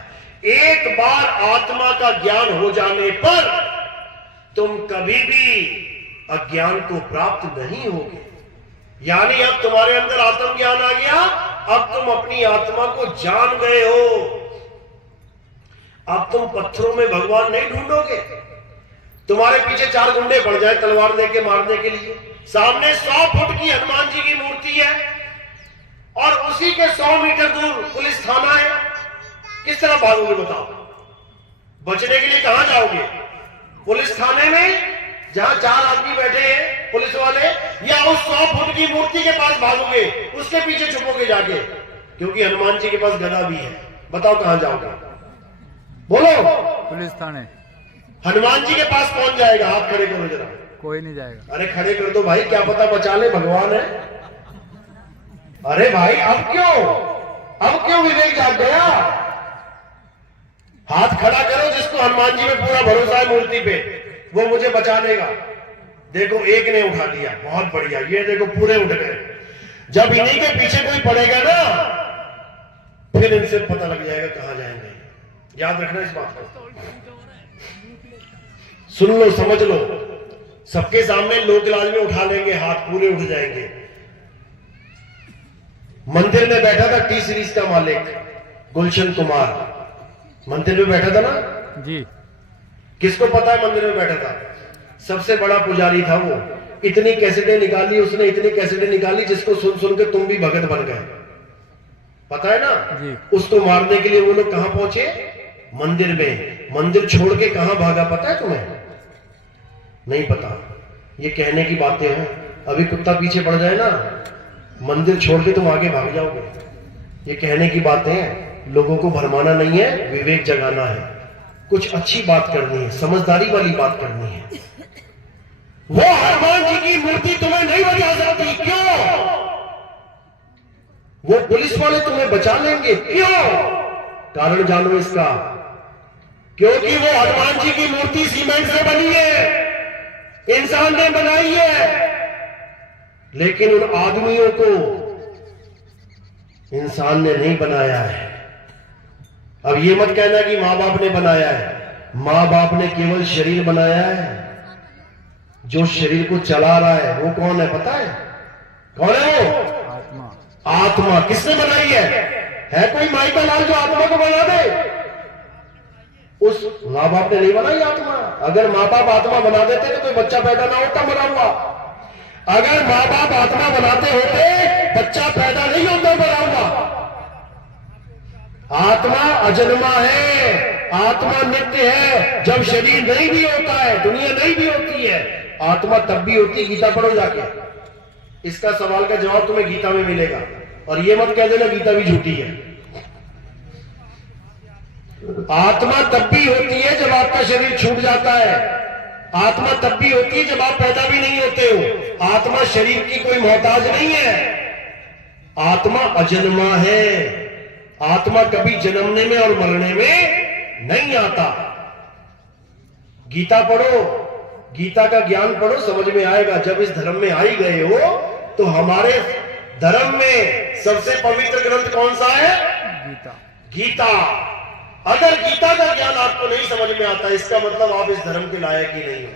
एक बार आत्मा का ज्ञान हो जाने पर तुम कभी भी अज्ञान को प्राप्त नहीं होगे। यानी अब तुम्हारे अंदर आत्म ज्ञान आ गया, अब तुम अपनी आत्मा को जान गए हो। अब तुम पत्थरों में भगवान नहीं ढूंढोगे। तुम्हारे पीछे 4 गुंडे पड़ जाए तलवार लेके मारने के लिए, सामने 100 फुट की हनुमान जी की मूर्ति है और उसी के 100 मीटर दूर पुलिस थाना है, किस तरह भागोगे? बताओ, बचने के लिए कहां जाओगे? पुलिस थाने में जहां 4 आदमी बैठे हैं पुलिस वाले, या उस 100 फुट की मूर्ति के पास भागोगे, उसके पीछे छुपोगे जाके? क्योंकि हनुमान जी के पास गदा भी है। बताओ कहां जाओगे? बोलो। पुलिस थाने। हनुमान जी के पास कौन जाएगा? हाथ खड़े करो जरा। कोई नहीं जाएगा। अरे खड़े कर दो भाई, क्या पता बचा ले, भगवान है। अरे भाई अब क्यों विवेक जाग गया? हाथ खड़ा करो जिसको हनुमान जी में पूरा भरोसा है मूर्ति पे, वो मुझे बचा लेगा। देखो एक ने उठा लिया, बहुत बढ़िया, ये देखो पूरे उठ गए। जब इन्हीं के पीछे कोई पड़ेगा ना, फिर इनसे पता लग जाएगा कहां जाएंगे। याद रखना इस बात को, सुन लो, समझ लो। सबके सामने लोक लाज में उठा लेंगे हाथ, पूरे उठ जाएंगे। मंदिर में बैठा था टी सीरीज का मालिक गुलशन कुमार, मंदिर में बैठा था ना जी। किसको पता है मंदिर में बैठा था? सबसे बड़ा पुजारी था वो। इतनी कैसेटें निकाली उसने, इतनी कैसेटें निकाली जिसको सुन सुन के तुम भी भगत बन गए। पता है ना जी। उसको मारने के लिए वो लोग कहां पहुंचे? मंदिर में। मंदिर छोड़ के कहां भागा पता है तुम्हें? नहीं पता। ये कहने की बातें हैं, अभी कुत्ता पीछे पड़ जाए ना, मंदिर छोड़ के तुम आगे भाग जाओगे। ये कहने की बातें हैं, लोगों को भरमाना नहीं है, विवेक जगाना है। कुछ अच्छी बात करनी है, समझदारी वाली बात करनी है। वो हनुमान जी की मूर्ति तुम्हें नहीं बचा सकती, क्यों? वो पुलिस वाले तुम्हें बचा लेंगे, क्यों? कारण जानो इसका, क्योंकि वो हनुमान जी की मूर्ति सीमेंट से बनी है, इंसान ने बनाई है। लेकिन उन आदमियों को इंसान ने नहीं बनाया है। अब ये मत कहना कि मां बाप ने बनाया है। मां बाप ने केवल शरीर बनाया है, जो शरीर को चला रहा है वो कौन है पता है? कौन है वो? आत्मा। आत्मा। किसने बनाई है कोई माई का लाल जो आत्मा को बना दे? उस मां बाप ने नहीं बनाई आत्मा। अगर मां बाप आत्मा बना देते तो कोई बच्चा पैदा ना होता मरा हुआ। अगर मां बाप आत्मा बनाते होते, बच्चा पैदा नहीं होता मरा हुआ। आत्मा अजन्मा है, आत्मा नित्य है। जब शरीर नहीं भी होता है, दुनिया नहीं भी होती है, आत्मा तब भी होती है। गीता पढ़ो जाके, इसका सवाल का जवाब तुम्हें गीता में मिलेगा। और ये मत कह देना गीता भी झूठी है। आत्मा तब भी होती है जब आपका शरीर छूट जाता है। आत्मा तब भी होती है जब आप पैदा भी नहीं होते हो। आत्मा शरीर की कोई मोहताज नहीं है। आत्मा अजन्मा है। आत्मा कभी जन्मने में और मरने में नहीं आता। गीता पढ़ो, गीता का ज्ञान पढ़ो, समझ में आएगा। जब इस धर्म में आ ही गए हो तो हमारे धर्म में सबसे पवित्र ग्रंथ कौन सा है? गीता। गीता। अगर गीता का ज्ञान आपको नहीं समझ में आता, इसका मतलब आप इस धर्म के लायक ही नहीं हो।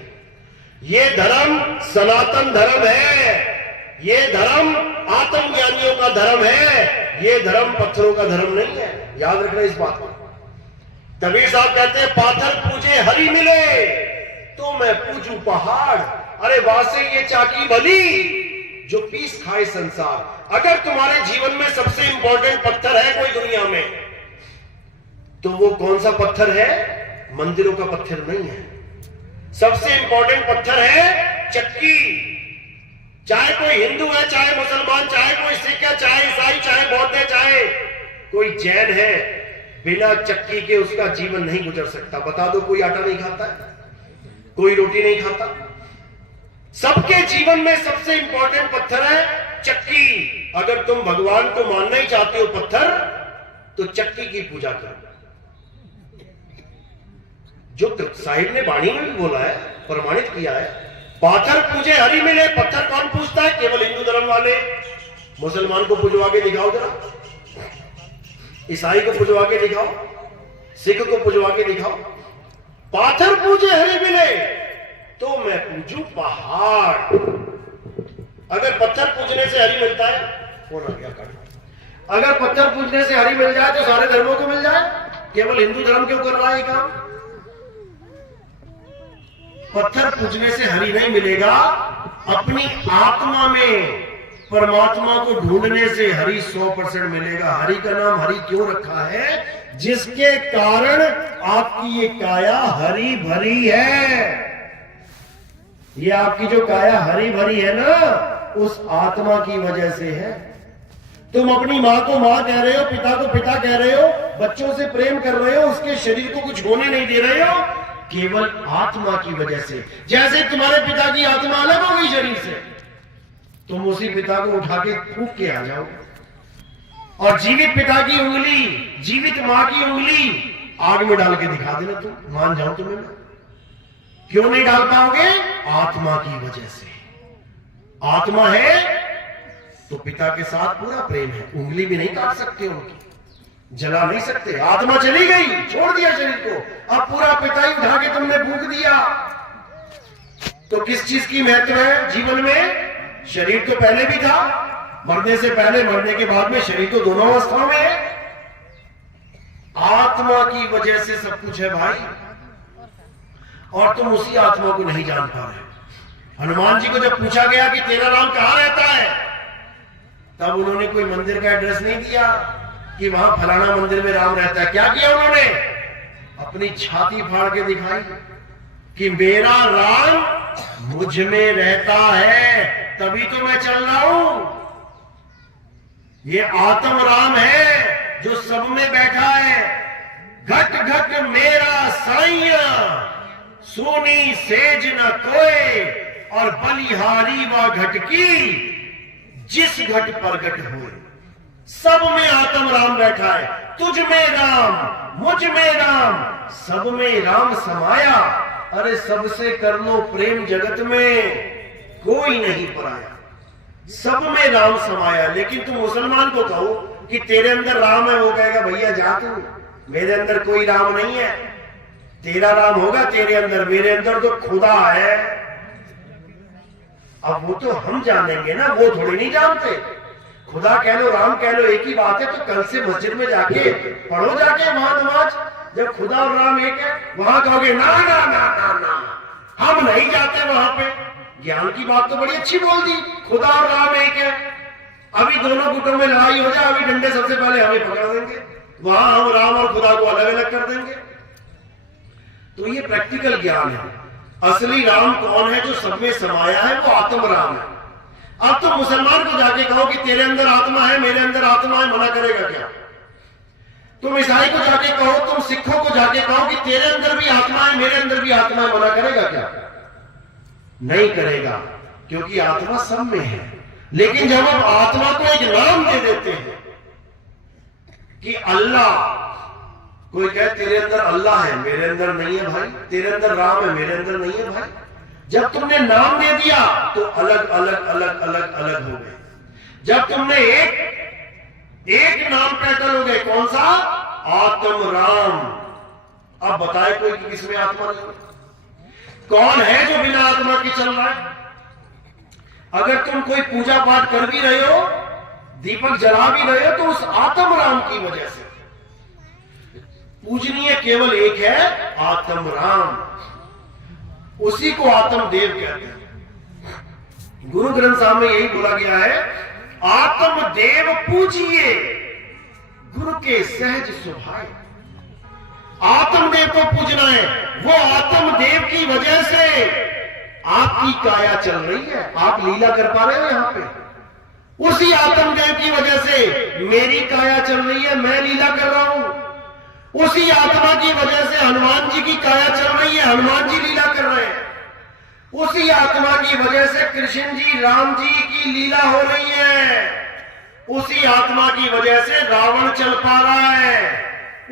ये धर्म सनातन धर्म है। ये धर्म आत्मज्ञानियों का धर्म है। ये धर्म पत्थरों का धर्म नहीं है। याद रखना इस बात को। कबीर साहब कहते हैं, पाथर पूजे हरि मिले तो मैं पूजू पहाड़। अरे वासे ये चाकी भली जो पीस खाए संसार। अगर तुम्हारे जीवन में सबसे इंपॉर्टेंट पत्थर है कोई दुनिया में, तो वो कौन सा पत्थर है? मंदिरों का पत्थर नहीं है। सबसे इंपॉर्टेंट पत्थर है चक्की। चाहे कोई हिंदू है, चाहे मुसलमान, चाहे कोई सिख है, चाहे ईसाई, चाहे बौद्ध है, चाहे कोई जैन है, बिना चक्की के उसका जीवन नहीं गुजर सकता। बता दो, कोई आटा नहीं खाता है, कोई रोटी नहीं खाता। सबके जीवन में सबसे इंपॉर्टेंट पत्थर है चक्की। अगर तुम भगवान को मानना ही चाहते हो पत्थर, तो चक्की की पूजा करो। जो साहिब ने वाणी में भी बोला है, प्रमाणित किया है, पाथर पूजे हरि मिले। पत्थर कौन पूछता है? केवल हिंदू धर्म वाले। मुसलमान को पूजवा के दिखाओ जरा, ईसाई को पूजवा के दिखाओ, सिख को पूजवा के दिखाओ। पाथर पूजे हरि मिले तो मैं पूजू पहाड़। अगर पत्थर पूजने से हरि मिलता है, कौन आ गया काट। अगर पत्थर पूजने से हरि मिल जाए तो सारे धर्मों को मिल जाए। केवल हिंदू धर्म क्यों कर रहा है काम? पत्थर पूजने से हरि नहीं मिलेगा। अपनी आत्मा में परमात्मा को ढूंढने से हरि 100% मिलेगा। हरि का नाम हरि क्यों रखा है? जिसके कारण आपकी ये काया हरी भरी है। ये आपकी जो काया हरी भरी है ना, उस आत्मा की वजह से है। तुम अपनी मां को मां कह रहे हो, पिता को पिता कह रहे हो, बच्चों से प्रेम कर रहे हो, उसके शरीर को कुछ होने नहीं दे रहे हो, केवल आत्मा की वजह से। जैसे तुम्हारे पिता की आत्मा अलग हो गई शरीर से, तुम उसी पिता को उठा के फूंक के आ जाओ। और जीवित पिता की उंगली, जीवित मां की उंगली आग में डाल के दिखा देना, तुम मान जाओ। तुम्हें क्यों नहीं डाल पाओगे? आत्मा की वजह से। आत्मा है तो पिता के साथ पूरा प्रेम है, उंगली भी नहीं काट सकते उनकी, जला नहीं सकते। आत्मा चली गई, छोड़ दिया शरीर को, अब पूरा पिता ही उठा के तुमने फूंक दिया। तो किस चीज की महत्व है जीवन में? शरीर तो पहले भी था, मरने से पहले, मरने के बाद में, शरीर तो दोनों अवस्थाओं में है। आत्मा की वजह से सब कुछ है भाई, और तुम उसी आत्मा को नहीं जान पा रहे। हनुमान जी को जब पूछा गया कि तेरा राम कहां रहता है, तब उन्होंने कोई मंदिर का एड्रेस नहीं दिया कि वहां फलाना मंदिर में राम रहता है। क्या किया उन्होंने? अपनी छाती फाड़ के दिखाई कि मेरा राम मुझ में रहता है, तभी तो मैं चल रहा हूं। ये आत्म राम है जो सब में बैठा है। घट घट मेरा साइया, सोनी सेज न कोय, और बलिहारी व घट की, जिस घट प्रगट हुए। सब में आत्म राम बैठा है, तुझ में राम, मुझ में राम, सब में राम समाया। अरे सबसे कर लो प्रेम, जगत में कोई नहीं पराया, सब में राम समाया। लेकिन तुम मुसलमान को कहो कि तेरे अंदर राम है, वो कहेगा भैया जा तू, मेरे अंदर कोई राम नहीं है। तेरा राम होगा तेरे अंदर, मेरे अंदर तो खुदा है। अब वो तो हम जानेंगे ना, वो थोड़ी नहीं जानते। खुदा कह लो, राम कह लो, एक ही बात है। तो कल से मस्जिद में जाके पढ़ो, जाके वहां नमाज, जब खुदा और राम एक है, वहां कहोगे ना ना ना ना ना, हम नहीं जाते वहां पे। ज्ञान की बात तो बड़ी अच्छी बोल दी, खुदा और राम एक है। अभी दोनों गुटों में लड़ाई हो जाए, अभी डंडे सबसे पहले हमें पकड़ देंगे, वहां हम राम और खुदा को अलग अलग कर देंगे। तो ये प्रैक्टिकल ज्ञान है। असली राम कौन है? जो सब में समाया है, वो आत्म राम है। अब तो मुसलमान को जाके कहो कि तेरे अंदर आत्मा है, मेरे अंदर आत्मा है, मना करेगा क्या? तुम ईसाई को जाके कहो, तुम सिखों को जाके कहो कि तेरे अंदर भी आत्मा है, मेरे अंदर भी आत्मा है, मना करेगा क्या? नहीं करेगा, क्योंकि आत्मा सब में है। लेकिन जब हम आत्मा को एक नाम दे देते हैं कि अल्लाह, कोई कहे तेरे अंदर अल्लाह है, मेरे अंदर नहीं है भाई, तेरे अंदर राम है, मेरे अंदर नहीं है भाई। जब तुमने नाम दे दिया तो अलग अलग अलग अलग अलग हो गए। जब तुमने एक नाम पे अटल हो गए, कौन सा? आत्म राम। अब बताए कोई कि किसमें आत्मा नहीं? कौन है जो बिना आत्मा के चल रहा है? अगर तुम कोई पूजा पाठ कर भी रहे हो, दीपक जला भी रहे हो, तो उस आत्म राम की वजह से। पूजनीय केवल एक है, आत्म राम। उसी को आत्म देव कहते हैं। गुरु ग्रंथ साहब में यही बोला गया है, आत्म देव पूजिए, गुरु के सहज स्वभाव। आत्म देव को पूजना है। वो आत्म देव की वजह से आपकी काया चल रही है, आप लीला कर पा रहे हो यहां पे। उसी आत्म देव की वजह से मेरी काया चल रही है, मैं लीला कर रहा हूं। उसी आत्मा की वजह से हनुमान जी की काया चल रही है, हनुमान जी लीला कर रहे हैं। उसी आत्मा की वजह से कृष्ण जी, राम जी की लीला हो रही है। उसी आत्मा की वजह से रावण चल पा रहा है।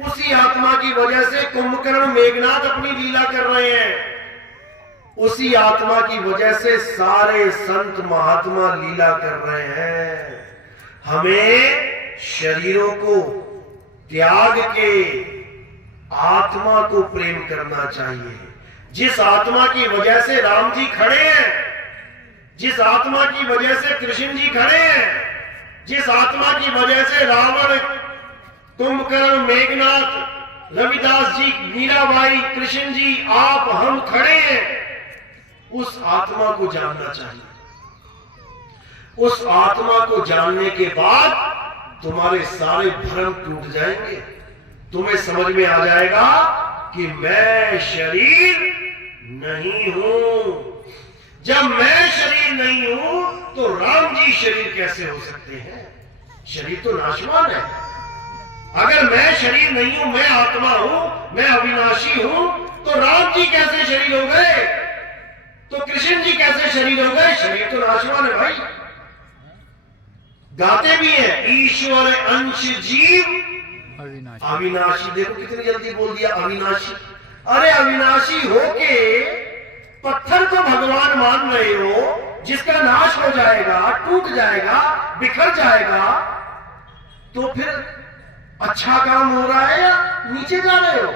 उसी आत्मा की वजह से कुंभकर्ण, मेघनाथ अपनी लीला कर रहे हैं। उसी आत्मा की वजह से सारे संत महात्मा लीला कर रहे हैं। हमें शरीरों को त्याग के आत्मा को प्रेम करना चाहिए। जिस आत्मा की वजह से राम जी खड़े हैं, जिस आत्मा की वजह से कृष्ण जी खड़े हैं, जिस आत्मा की वजह से रावण, कुंभकर्ण, मेघनाथ, रविदास जी, मीराबाई, कृष्ण जी, आप, हम खड़े हैं, उस आत्मा को जानना चाहिए। उस आत्मा को जानने के बाद तुम्हारे सारे भ्रम टूट जाएंगे। तुम्हें समझ में आ जाएगा कि मैं शरीर नहीं हूं। जब मैं शरीर नहीं हूं तो राम जी शरीर कैसे हो सकते हैं? शरीर तो नाशवान है। अगर मैं शरीर नहीं हूं, मैं आत्मा हूं, मैं अविनाशी हूं, तो राम जी कैसे शरीर हो गए? तो कृष्ण जी कैसे शरीर हो गए? शरीर तो नाशवान है भाई। गाते भी है, ईश्वर अंश जीव अविनाशी। देखो कितनी जल्दी बोल दिया अविनाशी। अरे अविनाशी होके पत्थर को भगवान मान रहे हो, जिसका नाश हो जाएगा, टूट जाएगा, बिखर जाएगा, तो फिर अच्छा काम हो रहा है या नीचे जा रहे हो?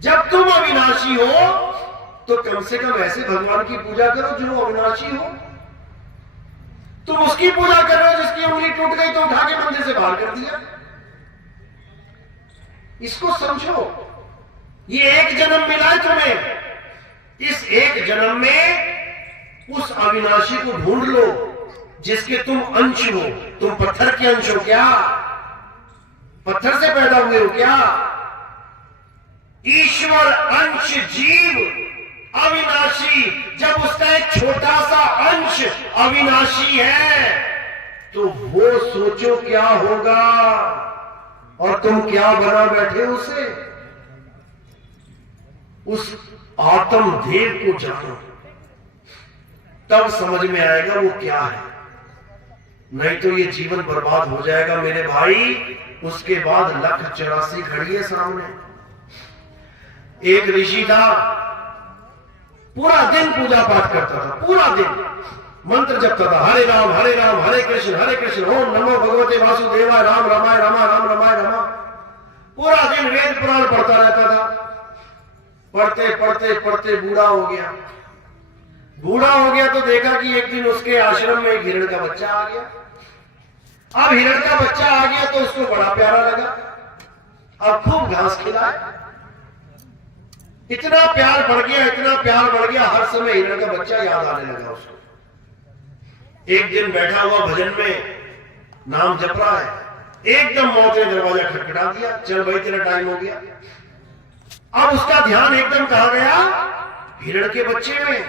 जब तुम अविनाशी हो तो कम से कम ऐसे भगवान की पूजा करो जो अविनाशी हो। तुम उसकी पूजा कर रहे हो जिसकी उंगली टूट गई तो उठा के मंदिर से बाहर कर दिया। इसको समझो, ये एक जन्म मिला है तुम्हें, इस एक जन्म में उस अविनाशी को ढूंढ लो जिसके तुम अंश हो। तुम पत्थर के अंश हो क्या? पत्थर से पैदा हुए हो क्या? ईश्वर अंश जीव अविनाशी, जब उसका एक छोटा सा अंश अविनाशी है तो वो सोचो क्या होगा, और तुम क्या बना बैठे हो उसे। उस आत्म देव को जानो, तब समझ में आएगा वो क्या है। नहीं तो ये जीवन बर्बाद हो जाएगा मेरे भाई। उसके बाद 1,84 खड़ी है सामने। एक ऋषि था, पूरा दिन पूजा पाठ करता था, पूरा दिन मंत्र जपता था, हरे राम हरे कृष्ण ओम नमो भगवते वासुदेवाय राम रामाय रामा। पूरा दिन वेद पुराण पढ़ता रहता था। पढ़ते बूढ़ा हो गया तो देखा कि एक दिन उसके आश्रम में एक हिरण का बच्चा आ गया। अब हिरण का बच्चा आ गया तो उसको बड़ा प्यारा लगा। अब खूब घास खिलाए, इतना प्यार बढ़ गया, हर समय हिरण का बच्चा याद आने लगा उसको। एक दिन बैठा हुआ भजन में नाम जप रहा है, एकदम मौत ने दरवाजा खटखटा दिया। चल भाई तेरा टाइम हो गया। अब उसका ध्यान एकदम कहां गया? हिरण के बच्चे में।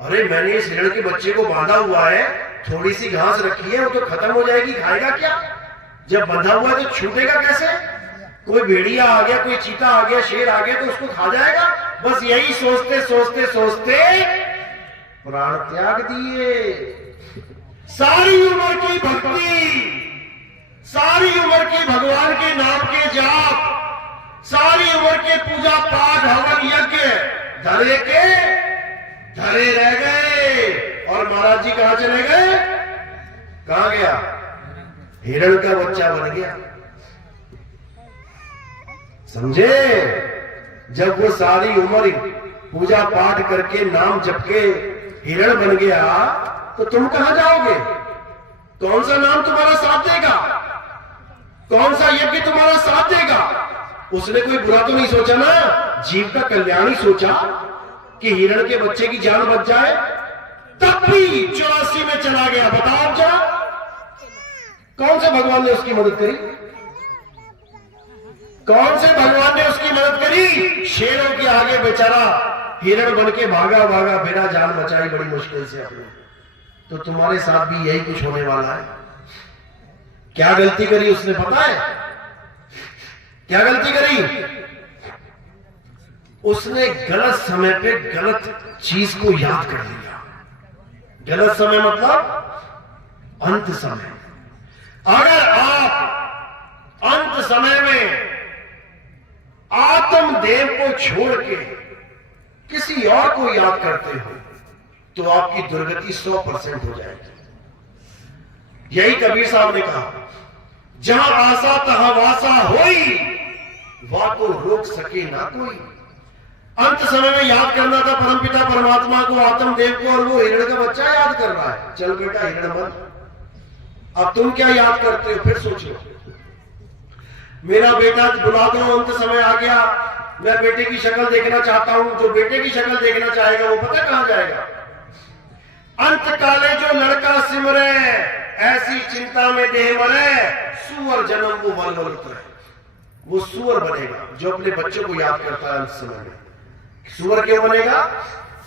अरे मैंने इस हिरण के बच्चे को बांधा हुआ है, थोड़ी सी घास रखी है, वो तो खत्म हो जाएगी, खाएगा क्या? जब बंधा हुआ है तो छूटेगा कैसे? कोई भेड़िया आ गया, कोई चीता आ गया, शेर आ गया तो उसको खा जाएगा। बस यही सोचते प्राण त्याग दिए। सारी उम्र की भक्ति, सारी उम्र की भगवान के नाम के जाप, सारी उम्र के पूजा पाठ हवन यज्ञ धरे रह गए। और महाराज जी कहां चले गए? कहां गया? हिरण का बच्चा बन गया। समझे? जब वो सारी उम्र पूजा पाठ करके नाम जप के हिरण बन गया तो तुम कहां जाओगे? कौन सा नाम तुम्हारा साथ देगा? कौन सा यज्ञ तुम्हारा साथ देगा? उसने कोई बुरा तो नहीं सोचा ना, जीव का कल्याण ही सोचा कि हिरण के बच्चे की जान बच जाए। तब भी 84 में चला गया। बताओ जरा, कौन से भगवान ने उसकी मदद करी? कौन से भगवान ने उसकी मदद करी? शेरों के आगे बेचारा हिरण बन के भागा, बिना जान बचाई बड़ी मुश्किल से अपने। तो तुम्हारे साथ भी यही कुछ होने वाला है। क्या गलती करी उसने पता है? क्या गलती करी? उसने गलत समय पे गलत चीज को याद कर लिया। गलत समय मतलब अंत समय। अगर आप अंत समय में आत्मदेव को छोड़ के किसी और को याद करते हो तो आपकी दुर्गति 100% हो जाएगी। यही कबीर साहब ने कहा, जहां आशा तहां वासा होई, वा को रोक सके ना कोई। अंत समय में याद करना था परमपिता परमात्मा को, आत्मदेव को, और वो हिरण का बच्चा याद कर रहा है। चल बेटा हिरण बन। अब तुम क्या याद करते हो? फिर सोचो। मेरा बेटा बुला दो, अंत समय आ गया, मैं बेटे की शक्ल देखना चाहता हूं। जो बेटे की शक्ल देखना चाहेगा वो पता कहां जाएगा? अंत काले जो लड़का सिमरे, ऐसी चिंता में देह मरे, सुअर जन्म वो बल उतरे। वो सुअर बनेगा जो अपने बच्चों को याद करता है अंत समय में। सुअर क्यों बनेगा?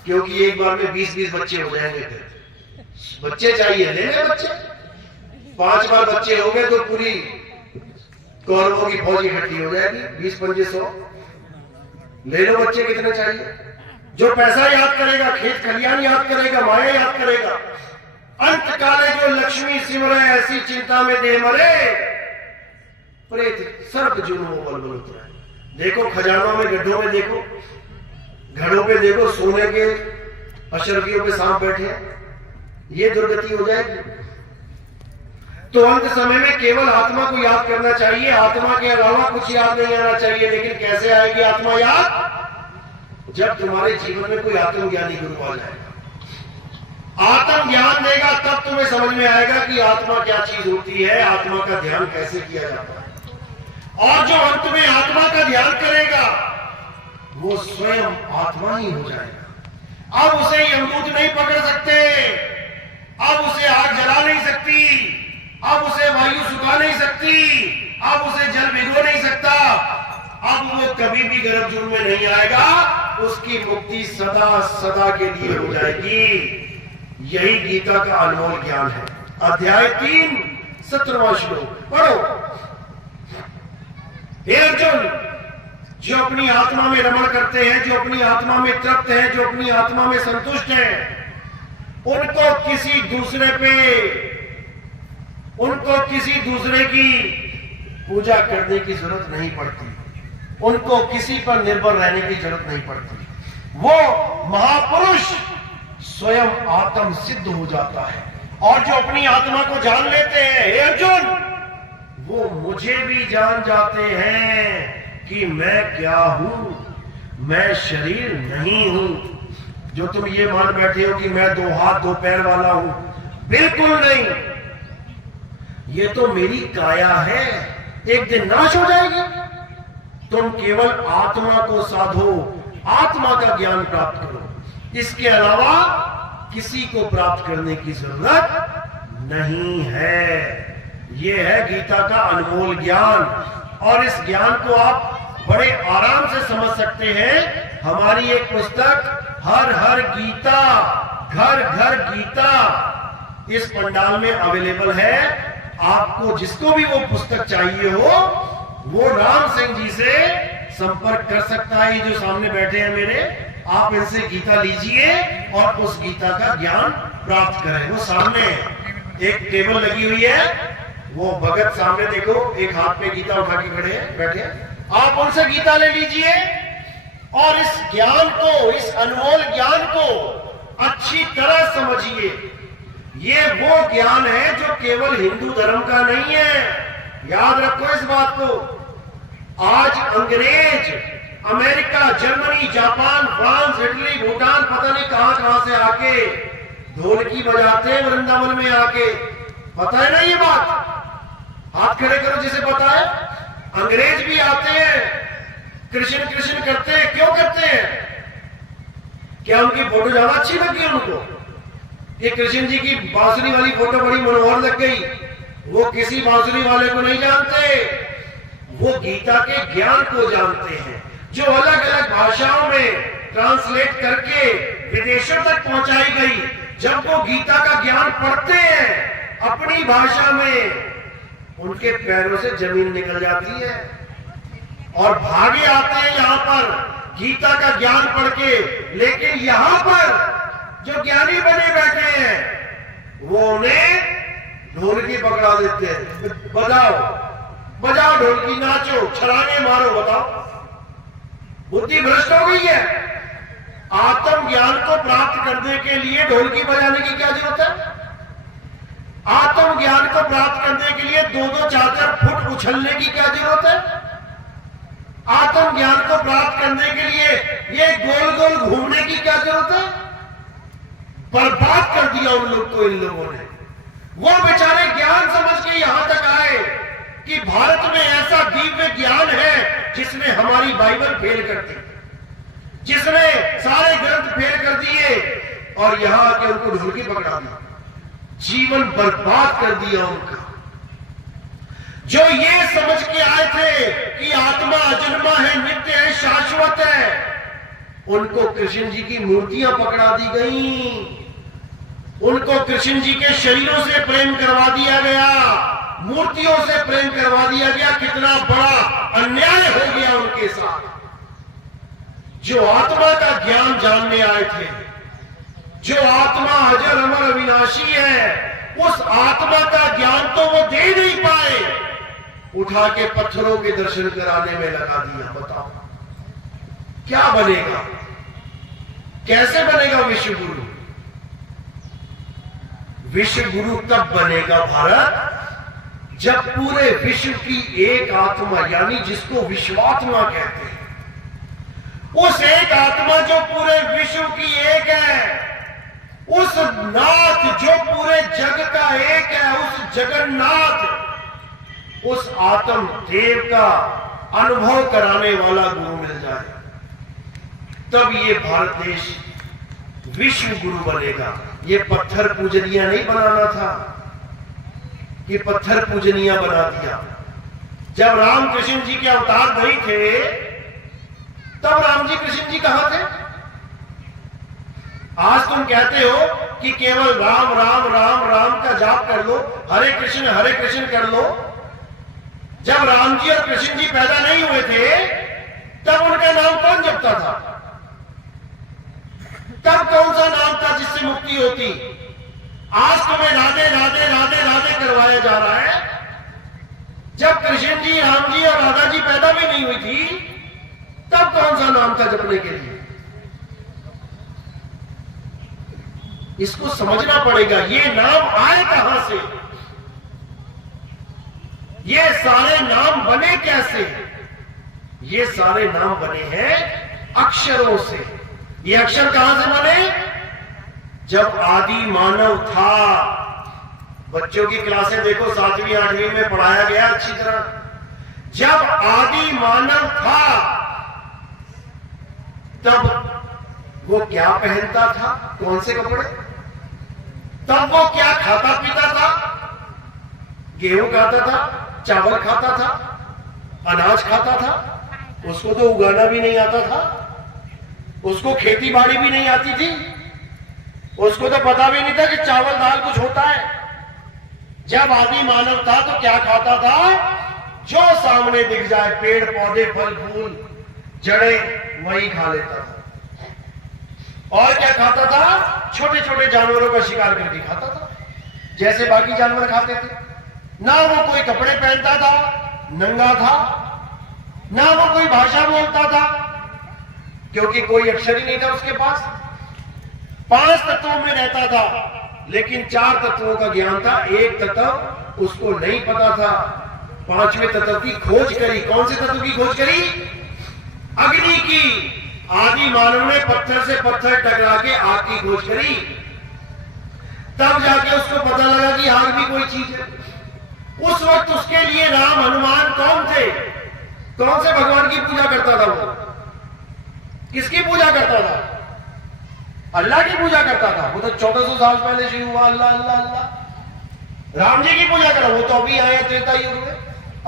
क्योंकि एक बार में 20-20 बच्चे हो जाएंगे। फिर बच्चे चाहिए, ले ले बच्चे। 5 बार बच्चे हो गए तो पूरी कौरवों की फौज इकट्ठी हो जाएगी। 20-2500 ले लो बच्चे। कितने चाहिए? जो पैसा याद करेगा, खेत खलियान याद करेगा, माया याद करेगा। अंत काले जो लक्ष्मी सिमरे, ऐसी चिंता में देह मरे, प्रेत सर्प जुनू बल उतरे। देखो खजानों में, गड्ढों में देखो, घड़ों पे देखो सोने के अशरफियों पे सांप बैठे हैं, ये दुर्गति हो जाएगी। तो अंत समय में केवल आत्मा को याद करना चाहिए, आत्मा के अलावा कुछ याद नहीं आना चाहिए। लेकिन कैसे आएगी आत्मा याद? जब तुम्हारे जीवन में कोई आत्मज्ञानी गुरु आ जाएगा, आत्म ज्ञान देगा, तब तुम्हें समझ में आएगा कि आत्मा क्या चीज होती है, आत्मा का ध्यान कैसे किया जाता है। और जो अंत में आत्मा का ध्यान करेगा वो स्वयं आत्मा ही हो जाएगा। अब उसे यमदूत नहीं पकड़ सकते, अब उसे आग जला नहीं सकती, अब उसे वायु सुखा नहीं सकती, अब उसे जल भिगो नहीं सकता, अब वो कभी भी गर्भजून में नहीं आएगा, उसकी मुक्ति सदा सदा के लिए हो जाएगी। यही गीता का अनमोल ज्ञान है। अध्याय 3 17वां श्लोक पढ़ो। हे अर्जुन, जो अपनी आत्मा में रमण करते हैं, जो अपनी आत्मा में तृप्त हैं, जो अपनी आत्मा में संतुष्ट हैं, उनको किसी दूसरे की पूजा करने की जरूरत नहीं पड़ती, उनको किसी पर निर्भर रहने की जरूरत नहीं पड़ती। वो महापुरुष स्वयं आत्म सिद्ध हो जाता है। और जो अपनी आत्मा को जान लेते हैं, हे अर्जुन, वो मुझे भी जान जाते हैं कि मैं क्या हूं, मैं शरीर नहीं हूं। जो तुम ये मान बैठे हो कि मैं 2 हाथ 2 पैर वाला हूं, बिल्कुल नहीं। ये तो मेरी काया है, एक दिन नाश हो जाएगी। तुम केवल आत्मा को साधो, आत्मा का ज्ञान प्राप्त करो, इसके अलावा किसी को प्राप्त करने की जरूरत नहीं है। यह है गीता का अनमोल ज्ञान। और इस ज्ञान को आप बड़े आराम से समझ सकते हैं। हमारी एक पुस्तक हर हर गीता, घर घर गीता, इस पंडाल में अवेलेबल है। आपको जिसको भी वो पुस्तक चाहिए हो, वो राम सिंह जी से संपर्क कर सकता है। ये जो सामने बैठे हैं मेरे, आप इनसे गीता लीजिए और उस गीता का ज्ञान प्राप्त करें। वो सामने एक टेबल लगी हुई है, वो भगत सामने देखो, एक हाथ पे गीता उठा के खड़े हैं, बैठे हैं। आप उनसे गीता ले लीजिए और इस ज्ञान को, इस अनमोल ज्ञान को अच्छी तरह समझिए। ये वो ज्ञान है जो केवल हिंदू धर्म का नहीं है। याद रखो इस बात को। आज अंग्रेज America, Germany, Japan, France, Italy, Bhutan, पता नहीं कहां से आके ढोलकी बजाते हैं वृंदावन में आके। पता है ना ये बात? हाथ खड़े करो जिसे पता है। अंग्रेज भी आते हैं, कृष्ण कृष्ण करते हैं। क्यों करते हैं? क्या उनकी फोटो ज्यादा अच्छी लगी उनको? ये कृष्ण जी की बांसुरी वाली फोटो बड़ी मनोहर लग गई। वो किसी बांसुरी वाले को नहीं जानते, वो गीता के ज्ञान को जानते हैं, जो अलग अलग भाषाओं में ट्रांसलेट करके विदेशों तक पहुंचाई गई। जब वो गीता का ज्ञान पढ़ते हैं अपनी भाषा में, उनके पैरों से जमीन निकल जाती है और भागे आते हैं यहां पर गीता का ज्ञान पढ़ के। लेकिन यहां पर जो ज्ञानी बने बैठे हैं, वो उन्हें ढोलकी पकड़ा देते हैं। बजाओ बजाओ ढोलकी, नाचो, छलांगे मारो। बताओ, बुद्धि भ्रष्ट हो गई है। आत्म ज्ञान को प्राप्त करने के लिए ढोलकी बजाने की क्या जरूरत है? आत्म ज्ञान को प्राप्त करने के लिए 2-2, 4-4 फुट उछलने की क्या जरूरत है? आत्म ज्ञान को प्राप्त करने के लिए ये गोल गोल घूमने की क्या जरूरत है? बर्बाद कर दिया उन लोग को इन लोगों ने। वो बेचारे ज्ञान समझ के यहां तक आए कि भारत में ऐसा दिव्य ज्ञान है जिसने हमारी बाइबल फेल कर दी, जिसने सारे ग्रंथ फेल कर दिए, और यहां आके उनको ढोलकी पकड़ा दी, जीवन बर्बाद कर दिया उनका। जो ये समझ के आए थे कि आत्मा अजन्मा है, नित्य है, शाश्वत है, उनको कृष्ण जी की मूर्तियां पकड़ा दी गई। उनको कृष्ण जी के शरीरों से प्रेम करवा दिया गया, मूर्तियों से प्रेम करवा दिया गया। कितना बड़ा अन्याय हो गया उनके साथ। जो आत्मा का ज्ञान जानने आए थे, जो आत्मा अजर अमर अविनाशी है, उस आत्मा का ज्ञान तो वो दे नहीं पाए, उठा के पत्थरों के दर्शन कराने में लगा दिया। बताओ क्या बनेगा? कैसे बनेगा विश्व गुरु? विश्व गुरु तब बनेगा भारत जब पूरे विश्व की एक आत्मा, यानी जिसको विश्वात्मा कहते हैं, उस एक आत्मा जो पूरे विश्व की एक है, उस नाथ जो पूरे जग का एक है, उस जगन्नाथ, उस आत्म देव का अनुभव कराने वाला गुरु मिल जाए, तब ये भारत देश विश्व गुरु बनेगा। ये पत्थर पूजनिया नहीं बनाना था, ये पत्थर पूजनिया बना दिया। जब रामकृष्ण जी के अवतार नहीं थे, तब राम जी कृष्ण जी कहां थे? आज तुम कहते हो कि केवल राम राम राम राम का जाप कर लो, हरे कृष्ण कर लो। जब राम जी और कृष्ण जी पैदा नहीं हुए थे, तब उनका नाम कौन जपता था? तब कौन सा नाम था जिससे मुक्ति होती? आज तुम्हें राधे राधे राधे राधे करवाया जा रहा है। जब कृष्ण जी, राम जी और राधा जी पैदा भी नहीं हुई थी, तब कौन सा नाम था जपने के लिए? इसको समझना पड़ेगा। ये नाम आए कहां से? ये सारे नाम बने कैसे? ये सारे नाम बने हैं अक्षरों से। ये अक्षर कहां से बने? जब आदि मानव था। बच्चों की क्लासें देखो, 7वीं 8वीं में पढ़ाया गया अच्छी तरह। जब आदि मानव था, तब वो क्या पहनता था? कौन से कपड़े? तब वो क्या खाता पीता था? गेहूं खाता था, चावल खाता था, अनाज खाता था। उसको तो उगाना भी नहीं आता था, उसको खेती बाड़ी भी नहीं आती थी, उसको तो पता भी नहीं था कि चावल दाल कुछ होता है। जब आदि मानव था तो क्या खाता था? जो सामने दिख जाए, पेड़ पौधे फल फूल जड़ें, वही खा लेता था। और क्या खाता था? छोटे छोटे जानवरों का शिकार करके खाता था, जैसे बाकी जानवर खाते थे। ना वो कोई कपड़े पहनता था, नंगा था, ना वो कोई भाषा बोलता था, क्योंकि कोई अक्षर ही नहीं था उसके पास। 5 तत्वों में रहता था, लेकिन 4 तत्वों का ज्ञान था, एक तत्व उसको नहीं पता था। 5वें तत्व की खोज करी। कौन से तत्व की खोज करी? अग्नि की। आदि मानव ने पत्थर से पत्थर टकरा के आग की खोज करी, तब जाके उसको पता लगा कि आग भी कोई चीज है। उस वक्त उसके लिए राम हनुमान कौन थे? कौन से भगवान की पूजा करता था वो? किसकी पूजा करता था? अल्लाह की पूजा करता था। वो तो 1400 साल पहले शुरू हुआ, अल्लाह अल्लाह अल्लाह। राम जी की पूजा करा, वो तो अभी आए त्रेता युग में।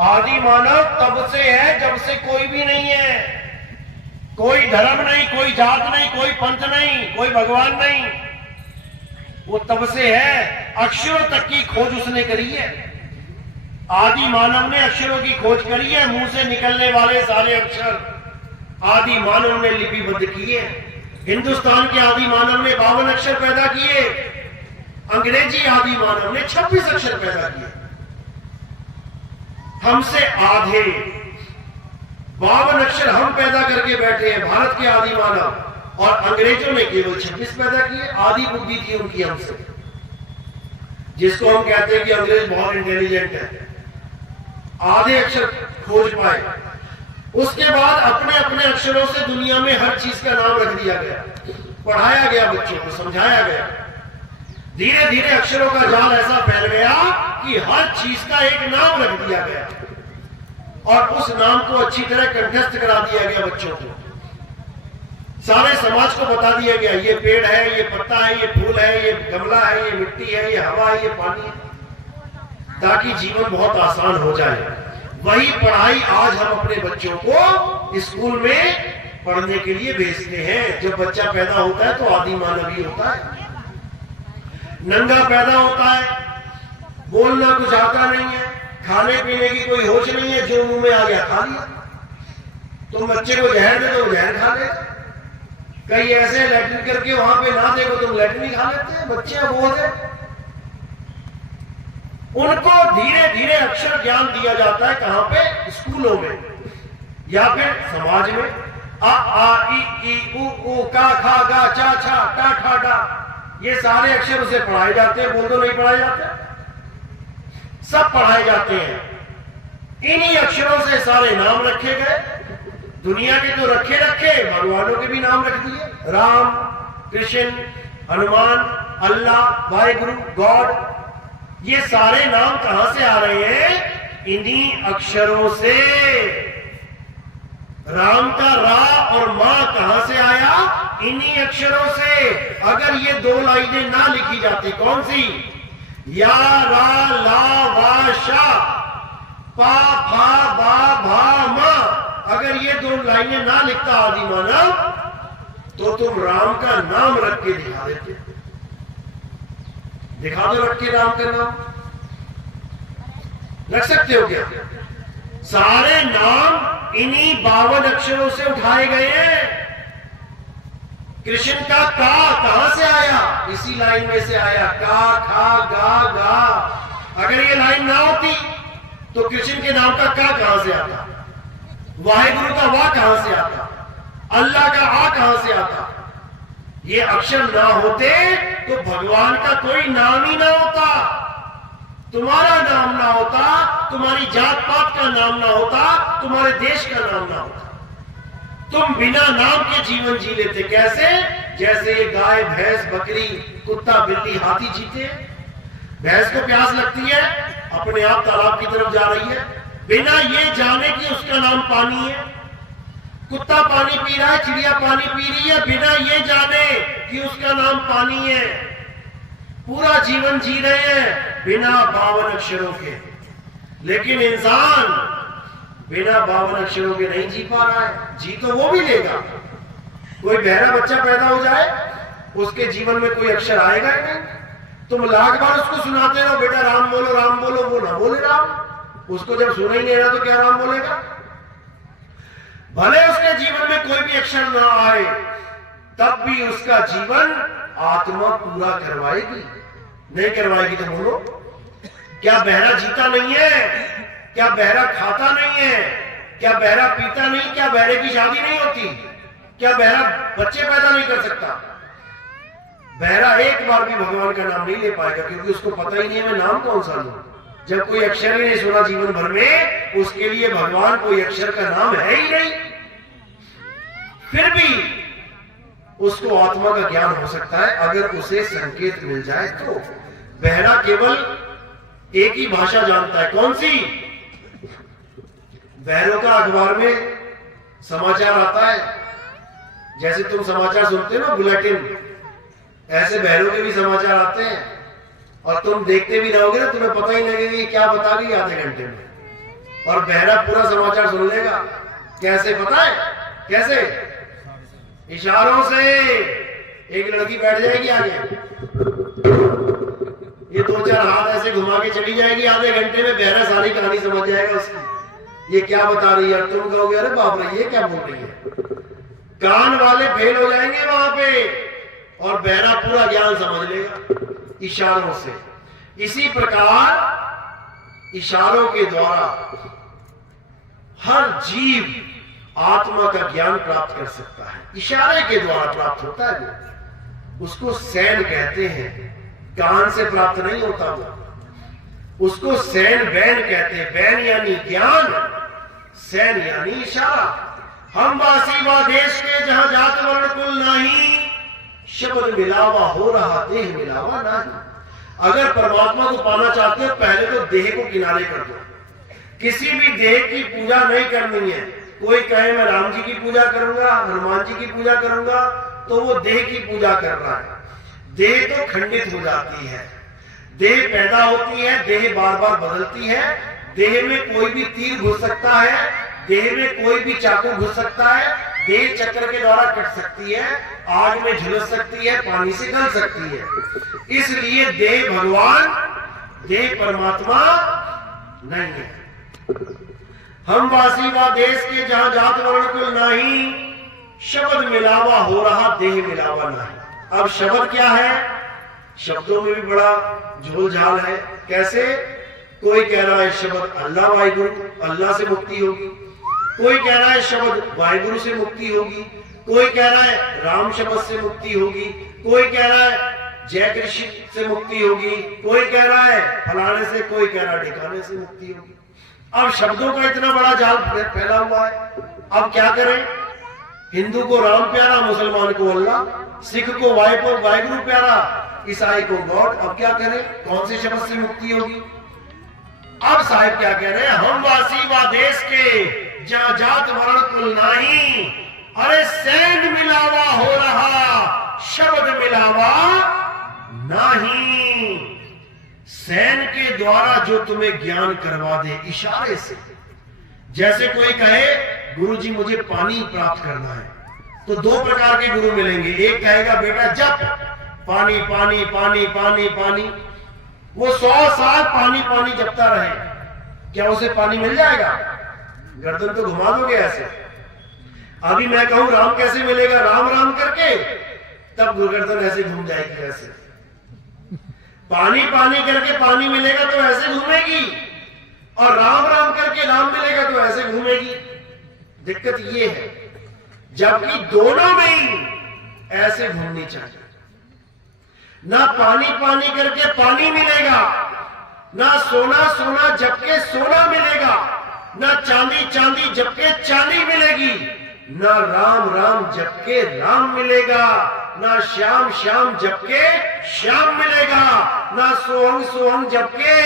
आदि मानव तब से है जब से कोई भी नहीं है। कोई धर्म नहीं, कोई जात नहीं, कोई पंथ नहीं, कोई भगवान नहीं, वो तब से है। अक्षरों तक की खोज उसने करी है। आदि मानव ने अक्षरों की खोज करी है। मुंह से निकलने वाले सारे अक्षर आदि मानव ने लिपिबद्ध किए। हिंदुस्तान के आदि मानव ने 52 अक्षर पैदा किए। अंग्रेजी आदि मानव ने 26 अक्षर पैदा किए। हमसे आधे 52 अक्षर हम पैदा करके बैठे हैं, भारत के आदि मानव, और अंग्रेजों ने केवल 26 पैदा किए। आधी बुद्धि थी उनकी हमसे, जिसको हम कहते हैं कि अंग्रेज बहुत इंटेलिजेंट है। आधे अक्षर खोज पाए। उसके बाद अपने अपने अक्षरों से दुनिया में हर चीज का नाम रख दिया गया, पढ़ाया गया, बच्चों को समझाया गया। धीरे धीरे अक्षरों का जाल ऐसा फैल गया कि हर चीज का एक नाम रख दिया गया, और उस नाम को अच्छी तरह कंठस्थ करा दिया गया बच्चों को। सारे समाज को बता दिया गया, ये पेड़ है, ये पत्ता है, ये फूल है, ये गमला है, ये मिट्टी है, ये हवा है, ये पानी है, ताकि जीवन बहुत आसान हो जाए। वही पढ़ाई आज हम अपने बच्चों को स्कूल में पढ़ने के लिए भेजते हैं। जब बच्चा पैदा होता है तो आदि मानव ही होता है, नंगा पैदा होता है, बोलना कुछ आता नहीं है, खाने पीने की कोई होश नहीं है, जो मुंह में आ गया खा लिया। तो बच्चे को जहर दे तो जहर खा ले। कई ऐसे लैट्रिन करके वहां पे ना देखो तुम लैट्रिन ही खा लेते हैं बच्चे। अबोध है, उनको धीरे धीरे अक्षर ज्ञान दिया जाता है। कहां पे? स्कूलों में या फिर समाज में। आ ई उ ऊ का खा गा चा छा टा ठा डा, ये सारे अक्षर उसे पढ़ाए जाते हैं। बोल दो नहीं पढ़ाए जाते? सब पढ़ाए जाते हैं। इन्हीं अक्षरों से सारे नाम रखे गए। दुनिया के तो रखे भगवानों के भी नाम रख दिए। राम, कृष्ण, हनुमान, अल्लाह, वाहिगुरु, गॉड, ये सारे नाम कहां से आ रहे हैं? इन्हीं अक्षरों से। राम का रा और मां कहां से आया? इन्हीं अक्षरों से। अगर ये दो लाइनें ना लिखी जाती, कौन सी? या रा ला वा शा पा फा बा भा मा, अगर ये दो लाइनें ना लिखता आदि मानव, तो तुम राम का नाम रख के दिखा देते। दिखा दो रख के राम का नाम, रख सकते हो क्या? सारे नाम इन्हीं 52 अक्षरों से उठाए गए हैं। कृष्ण का का कहां से आया? इसी लाइन में से आया। का खा गा गा। अगर ये लाइन ना होती तो कृष्ण के नाम का का कहां से आता? वाहिगुरु का वाह कहां से आता? अल्लाह का आ कहां से आता? ये अक्षर ना होते तो भगवान का कोई नाम ही ना होता, तुम्हारा नाम ना होता, तुम्हारी जात पात का नाम ना होता, तुम्हारे देश का नाम ना होता। तुम बिना नाम के जीवन जी लेते। कैसे? जैसे ये गाय, भैंस, बकरी, कुत्ता, बिल्ली, हाथी जीते। भैंस को प्यास लगती है, अपने आप तालाब की तरफ जा रही है, बिना ये जाने कि उसका नाम पानी है। कुत्ता पानी पी रहा है, चिड़िया पानी पी रही है, बिना ये जाने कि उसका नाम पानी है। पूरा जीवन जी रहे हैं बिना 52 अक्षरों के। लेकिन इंसान बिना 52 अक्षरों के नहीं जी पा रहा है। जी तो वो भी लेगा। कोई बहरा बच्चा पैदा हो जाए, उसके जीवन में कोई अक्षर आएगा ही नहीं। तुम लाख बार उसको सुनाते रहो, बेटा राम बोलो, वो ना बोले राम। उसको जब सुना ही नहीं रहा तो क्या राम बोलेगा? भले उसके जीवन में कोई भी अक्षर ना आए, तब भी उसका जीवन आत्मा पूरा करवाएगी। नहीं करवाएगी तो बोलो, क्या बहरा जीता नहीं है? क्या बहरा खाता नहीं है? क्या बहरा पीता नहीं? क्या बहरे की शादी नहीं होती? क्या बहरा बच्चे पैदा नहीं कर सकता? बहरा एक बार भी भगवान का नाम नहीं ले पाएगा, क्योंकि उसको पता ही नहीं है मैं नाम कौन सा लूं। जब कोई अक्षर ही नहीं सुना जीवन भर में, उसके लिए भगवान कोई अक्षर का नाम है ही नहीं। फिर भी उसको आत्मा का ज्ञान हो सकता है अगर उसे संकेत मिल जाए तो। बहरा केवल एक ही भाषा जानता है। कौन सी? बहरों का अखबार में समाचार आता है, जैसे तुम समाचार सुनते हो ना, बुलेटिन, ऐसे बहरों के भी समाचार आते हैं। और तुम देखते भी रहोगे ना, तुम्हें पता ही लगेगा कि क्या बता रही आधे घंटे में। और बहरा पूरा समाचार सुन लेगा। कैसे पता है? कैसे? इशारों से। एक लड़की बैठ जाएगी आगे, ये 2-4 हाथ ऐसे घुमा के चली जाएगी, आधे घंटे में बहरा सारी कहानी समझ जाएगा उसकी। ये क्या बता रही है? तुम कहोगे अरे बाप रे ये क्या बोल रही है। कान वाले फेल हो जाएंगे वहां पे, और बहरा पूरा ज्ञान समझ लेगा इशारों से। इसी प्रकार इशारों के द्वारा हर जीव आत्मा का ज्ञान प्राप्त कर सकता है। इशारे के द्वारा प्राप्त होता है वो। उसको सैन कहते हैं। कान से प्राप्त नहीं होता वो। उसको सैन बैन कहते हैं। बैन यानी ज्ञान, सैन यानी इशारा। हम वासी वा देश के जहां जात वर्ण कुल नहीं, शब्द मिलावा हो रहा देह मिलावा नहीं। अगर परमात्मा को पाना चाहते हो, पहले तो देह को किनारे कर दो। किसी भी देह की पूजा नहीं करनी है। कोई कहे मैं राम जी की पूजा करूंगा, हनुमान जी की पूजा करूंगा, तो वो देह की पूजा कर रहा है। देह तो खंडित हो जाती है, देह पैदा होती है, देह बार बार बदलती है। देह में कोई भी तीर घुस सकता है, देह में कोई भी चाकू घुस सकता है, देह चक्र के द्वारा कट सकती है, आग में झुलस सकती है, पानी से गल सकती है। इसलिए देह भगवान, देह परमात्मा नहीं है। हम वासी वा देश के जहां जात वर्ण कुल नहीं, शब्द मिलावा हो रहा देह मिलावा नहीं। अब शब्द क्या है? शब्दों में भी बड़ा झोल झाल है। कैसे? कोई कह रहा है शब्द अल्लाह वाहिगुरु, अल्लाह से मुक्ति होगी। कोई कह रहा है शब्द वाहिगुरु से मुक्ति होगी, कोई कह रहा है राम शब्द से मुक्ति होगी, कोई कह रहा है जय कृष्ण से मुक्ति होगी, कोई कह रहा है फलाने से, कोई कह रहा है ढिकाने से मुक्ति होगी। अब शब्दों का इतना बड़ा जाल फैला हुआ है, अब क्या करें? हिंदू को राम प्यारा, मुसलमान को अल्लाह, सिख को वाहिगुरु प्यारा, ईसाई को गॉड। अब क्या करें? कौन से शब्द से मुक्ति होगी? अब साहिब क्या कह रहे हैं? हम वासी व देश के जा जात वर्ण कुल नाही, अरे सैन मिलावा हो रहा शब्द मिलावा नहीं। सैन के द्वारा जो तुम्हें ज्ञान करवा दे इशारे से, जैसे कोई कहे गुरुजी मुझे पानी प्राप्त करना है, तो दो प्रकार के गुरु मिलेंगे। एक कहेगा बेटा जप, पानी पानी पानी पानी पानी, वो 100 साल पानी पानी जपता रहे, क्या उसे पानी मिल जाएगा? गर्दन तो घुमा दोगे ऐसे। अभी मैं कहूं राम कैसे मिलेगा, राम राम करके, तब गर्दन ऐसे घूम जाएगी ऐसे। पानी पानी करके पानी मिलेगा तो ऐसे घूमेगी, और राम राम करके राम मिलेगा तो ऐसे घूमेगी। दिक्कत ये है, जबकि दोनों में ही ऐसे घूमनी चाहिए। ना पानी पानी करके पानी मिलेगा, ना सोना सोना जबके सोना मिलेगा, ना चांदी चांदी जबके चांदी मिलेगी, ना राम राम जबके राम मिलेगा, ना श्याम श्याम जबके श्याम मिलेगा, ना सोहंग सोहंग जबके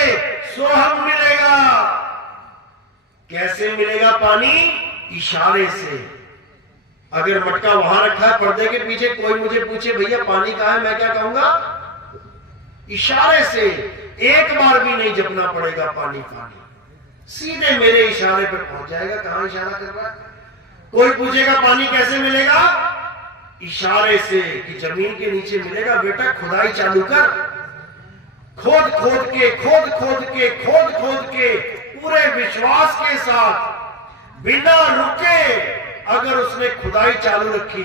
सोहंग मिलेगा। कैसे मिलेगा पानी? इशारे से। अगर मटका वहां रखा है पर्दे के पीछे, कोई मुझे पूछे भैया पानी कहां है, मैं क्या कहूंगा? इशारे से। एक बार भी नहीं जपना पड़ेगा पानी पानी, सीधे मेरे इशारे पर पहुंच जाएगा। कहां इशारा कर रहा है? कोई पूछेगा पानी कैसे मिलेगा? इशारे से, कि जमीन के नीचे मिलेगा। बेटा खुदाई चालू कर, खोद खोद के खोद खोद के खोद खोद के पूरे विश्वास के साथ बिना रुके अगर उसने खुदाई चालू रखी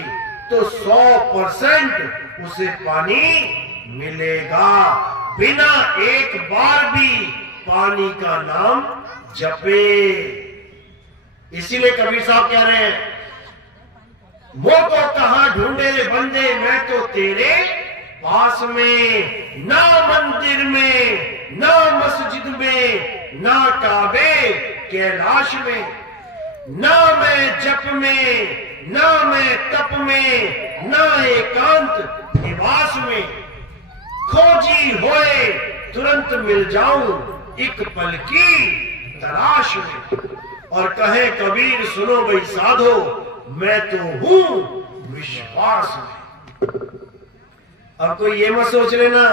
तो 100% उसे पानी मिलेगा, बिना एक बार भी पानी का नाम जपे। इसीलिए कबीर साहब कह रहे हैं, वो तो कहां ढूंढे रे बंदे, मैं तो तेरे पास में, ना मंदिर में, ना मस्जिद में, ना काबे कैलाश में, ना मैं जप में, ना मैं तप में, ना एकांत निवास में, खोजी होए तुरंत मिल जाऊं एक पल की तलाश में। और कहे कबीर सुनो भाई साधो, मैं तो हूं विश्वास में। अब कोई ये मत सोच लेना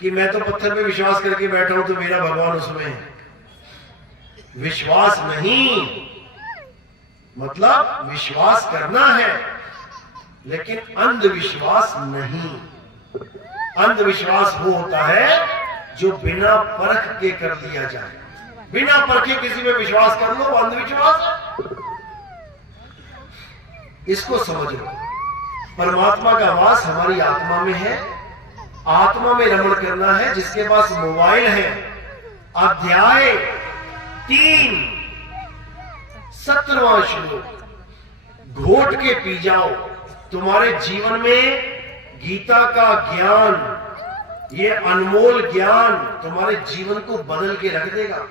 कि मैं तो पत्थर पे विश्वास करके बैठा हूं तो मेरा भगवान उसमें है। विश्वास नहीं, मतलब विश्वास करना है लेकिन अंधविश्वास नहीं। अंधविश्वास वो होता है जो बिना परख के कर दिया जाए। बिना परखे किसी में विश्वास कर लो, वो अंधविश्वास है। इसको समझ लो, परमात्मा का वास हमारी आत्मा में है। आत्मा में रमण करना है। जिसके पास मोबाइल है, अध्याय 3 17वां श्लोक घोट के पी जाओ। तुम्हारे जीवन में गीता का ज्ञान, ये अनमोल ज्ञान तुम्हारे जीवन को बदल के रख देगा।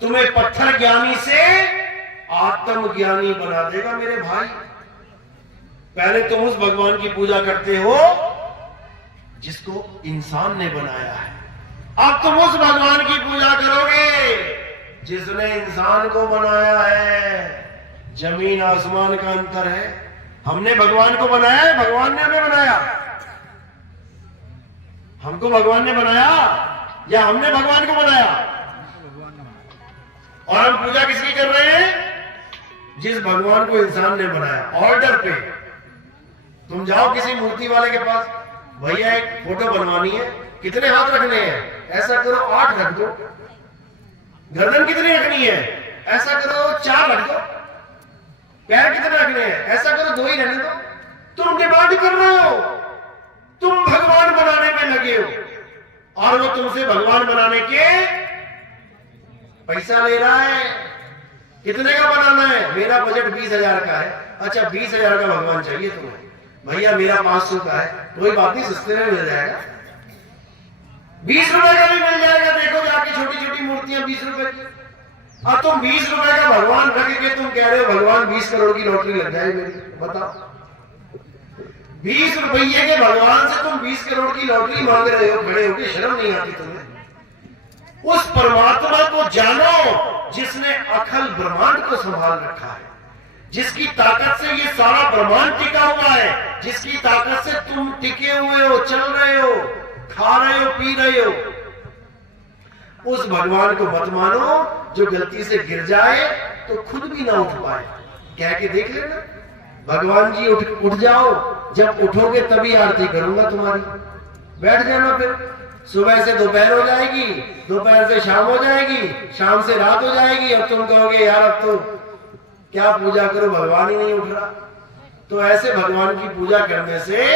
तुम्हें पत्थर ज्ञानी से आत्मज्ञानी बना देगा। मेरे भाई, पहले तुम उस भगवान की पूजा करते हो जिसको इंसान ने बनाया है। अब तुम उस भगवान की पूजा करोगे जिसने इंसान को बनाया है। जमीन आसमान का अंतर है। हमने भगवान को बनाया है, भगवान ने हमें बनाया। हमको भगवान ने बनाया या हमने भगवान को बनाया? और हम पूजा किसकी कर रहे हैं? जिस भगवान को इंसान ने बनाया। ऑर्डर पे तुम जाओ किसी मूर्ति वाले के पास, भैया एक फोटो बनवानी है, कितने हाथ रखने हैं? ऐसा करो 8 रख दो। गर्दन कितनी रखनी है? ऐसा करो 4 रख दो। पैर कितने रखने हैं? ऐसा करो 2 ही रहने दो। तुम डिमांड कर रहे हो, तुम भगवान बनाने में लगे हो और वो तुमसे भगवान बनाने के पैसा ले रहा है। कितने का बनाना है? मेरा बजट 20,000 का है। अच्छा 20,000 का भगवान चाहिए तुम्हें? भैया मेरा 500 का है। कोई बात नहीं, सस्ते में मिल जाएगा, 20 रुपए का भी मिल जाएगा। देखो जाके छोटी छोटी मूर्तियां 20 रुपए की। अब तुम 20 रुपए का भगवान रख के तुम कह रहे हो भगवान 20 करोड़ की लॉटरी लग जाए मेरी, बताओ। 20 रुपये के भगवान से तुम 20 करोड़ की लॉटरी मांग रहे हो, खड़े होके, शर्म नहीं आती तुम्हें? उस परमात्मा को जानो जिसने अखल ब्रह्मांड को संभाल रखा है, जिसकी ताकत से ये सारा ब्रह्मांड टिका हुआ है, जिसकी ताकत से तुम टिके हुए हो, चल रहे हो, खा रहे हो, पी रहे हो। उस भगवान को मत मानो जो गलती से गिर जाए तो खुद भी ना उठ पाए। कह के देख लेना, भगवान जी उठ जाओ, जब उठोगे तभी आरती करूंगा तुम्हारी। बैठ जाना, फिर सुबह से दोपहर हो जाएगी, दोपहर से शाम हो जाएगी, शाम से रात हो जाएगी, अब तुम कहोगे यार अब तो क्या पूजा करो, भगवान ही नहीं उठ रहा। तो ऐसे भगवान की पूजा करने से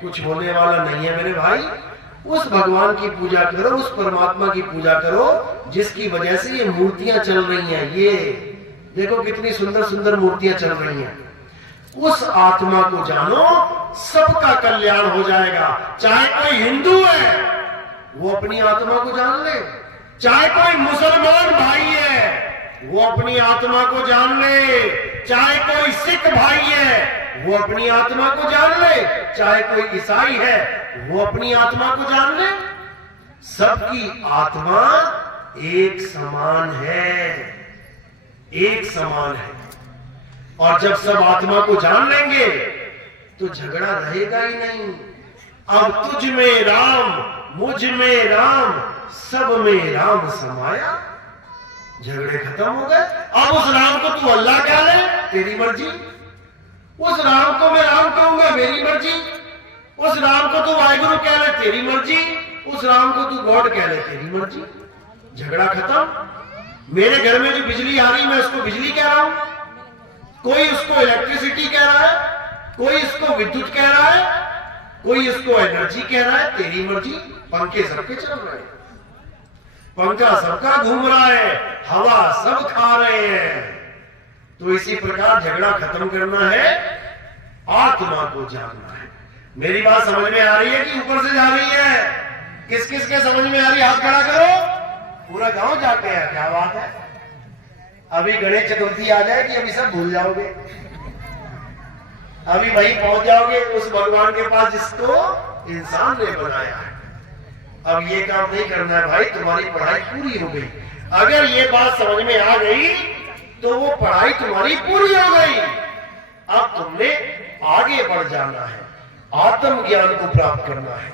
कुछ होने वाला नहीं है मेरे भाई। उस भगवान की पूजा करो, उस परमात्मा की पूजा करो जिसकी वजह से ये मूर्तियां चल रही हैं। ये देखो कितनी सुंदर सुंदर मूर्तियां चल रही हैं। उस आत्मा को जानो, सबका कल्याण हो जाएगा। चाहे कोई हिंदू है वो अपनी आत्मा को जान ले, चाहे कोई मुसलमान भाई है वो अपनी आत्मा को जान ले, चाहे कोई सिख भाई है वो अपनी आत्मा को जान ले, चाहे कोई ईसाई है वो अपनी आत्मा को जान ले। सबकी आत्मा एक समान है, एक समान है। और जब सब आत्मा को जान लेंगे तो झगड़ा रहेगा ही नहीं। अब तुझ में राम, मुझ में राम, सब में राम समाया, झगड़े खत्म हो गए। अब उस राम को तू अल्लाह कह ले, तेरी मर्जी। उस राम को मैं राम कहूंगा, मेरी मर्जी। उस राम को तू वाहिगुरु कह ले, तेरी मर्जी। उस राम को तू गॉड कह ले, तेरी मर्जी। झगड़ा खत्म। मेरे घर में जो बिजली आ रही मैं उसको बिजली कह रहा हूं, कोई उसको इलेक्ट्रिसिटी कह रहा है, कोई इसको विद्युत कह रहा है, कोई इसको एनर्जी कह रहा है, तेरी मर्जी। पंखे सबके चल रहे हैं, पंखा सबका घूम रहा है, हवा सब खा रहे हैं। तो इसी प्रकार झगड़ा खत्म करना है, आत्मा को जानना है। मेरी बात समझ में आ रही है कि ऊपर से जा रही है? किस किस के समझ में आ रही है? हाथ खड़ा करो। पूरा गांव जाके है, क्या बात है। अभी गणेश चतुर्थी आ जाएगी, अभी सब भूल जाओगे, अभी वहीं पहुंच जाओगे उस भगवान के पास जिसको इंसान ने बनाया है। अब ये काम नहीं करना है भाई, तुम्हारी पढ़ाई पूरी हो गई। अगर ये बात समझ में आ गई तो वो पढ़ाई तुम्हारी पूरी हो गई। अब तुमने आगे बढ़ जाना है, आत्म ज्ञान को प्राप्त करना है।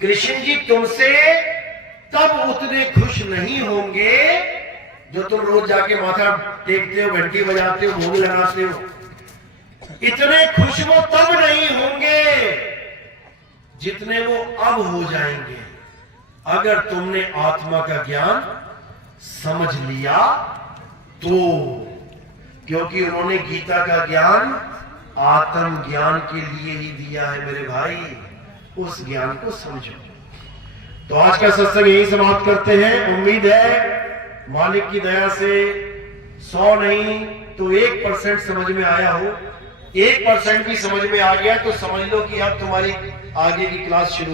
कृष्ण जी तुमसे तब उतने खुश नहीं होंगे जो तुम रोज जाके माथा टेकते हो, घंटी बजाते हो, भोग लगाते हो। इतने खुश वो तब नहीं होंगे जितने वो अब हो जाएंगे अगर तुमने आत्मा का ज्ञान समझ लिया तो। क्योंकि उन्होंने गीता का ज्ञान आत्म ज्ञान के लिए ही दिया है मेरे भाई। उस ज्ञान को समझो। तो आज का सत्संग यही समाप्त करते हैं। उम्मीद है मालिक की दया से 100 नहीं तो 1% समझ में आया हो। 1% भी समझ में आ गया तो समझ लो कि अब तुम्हारी आगे की क्लास शुरू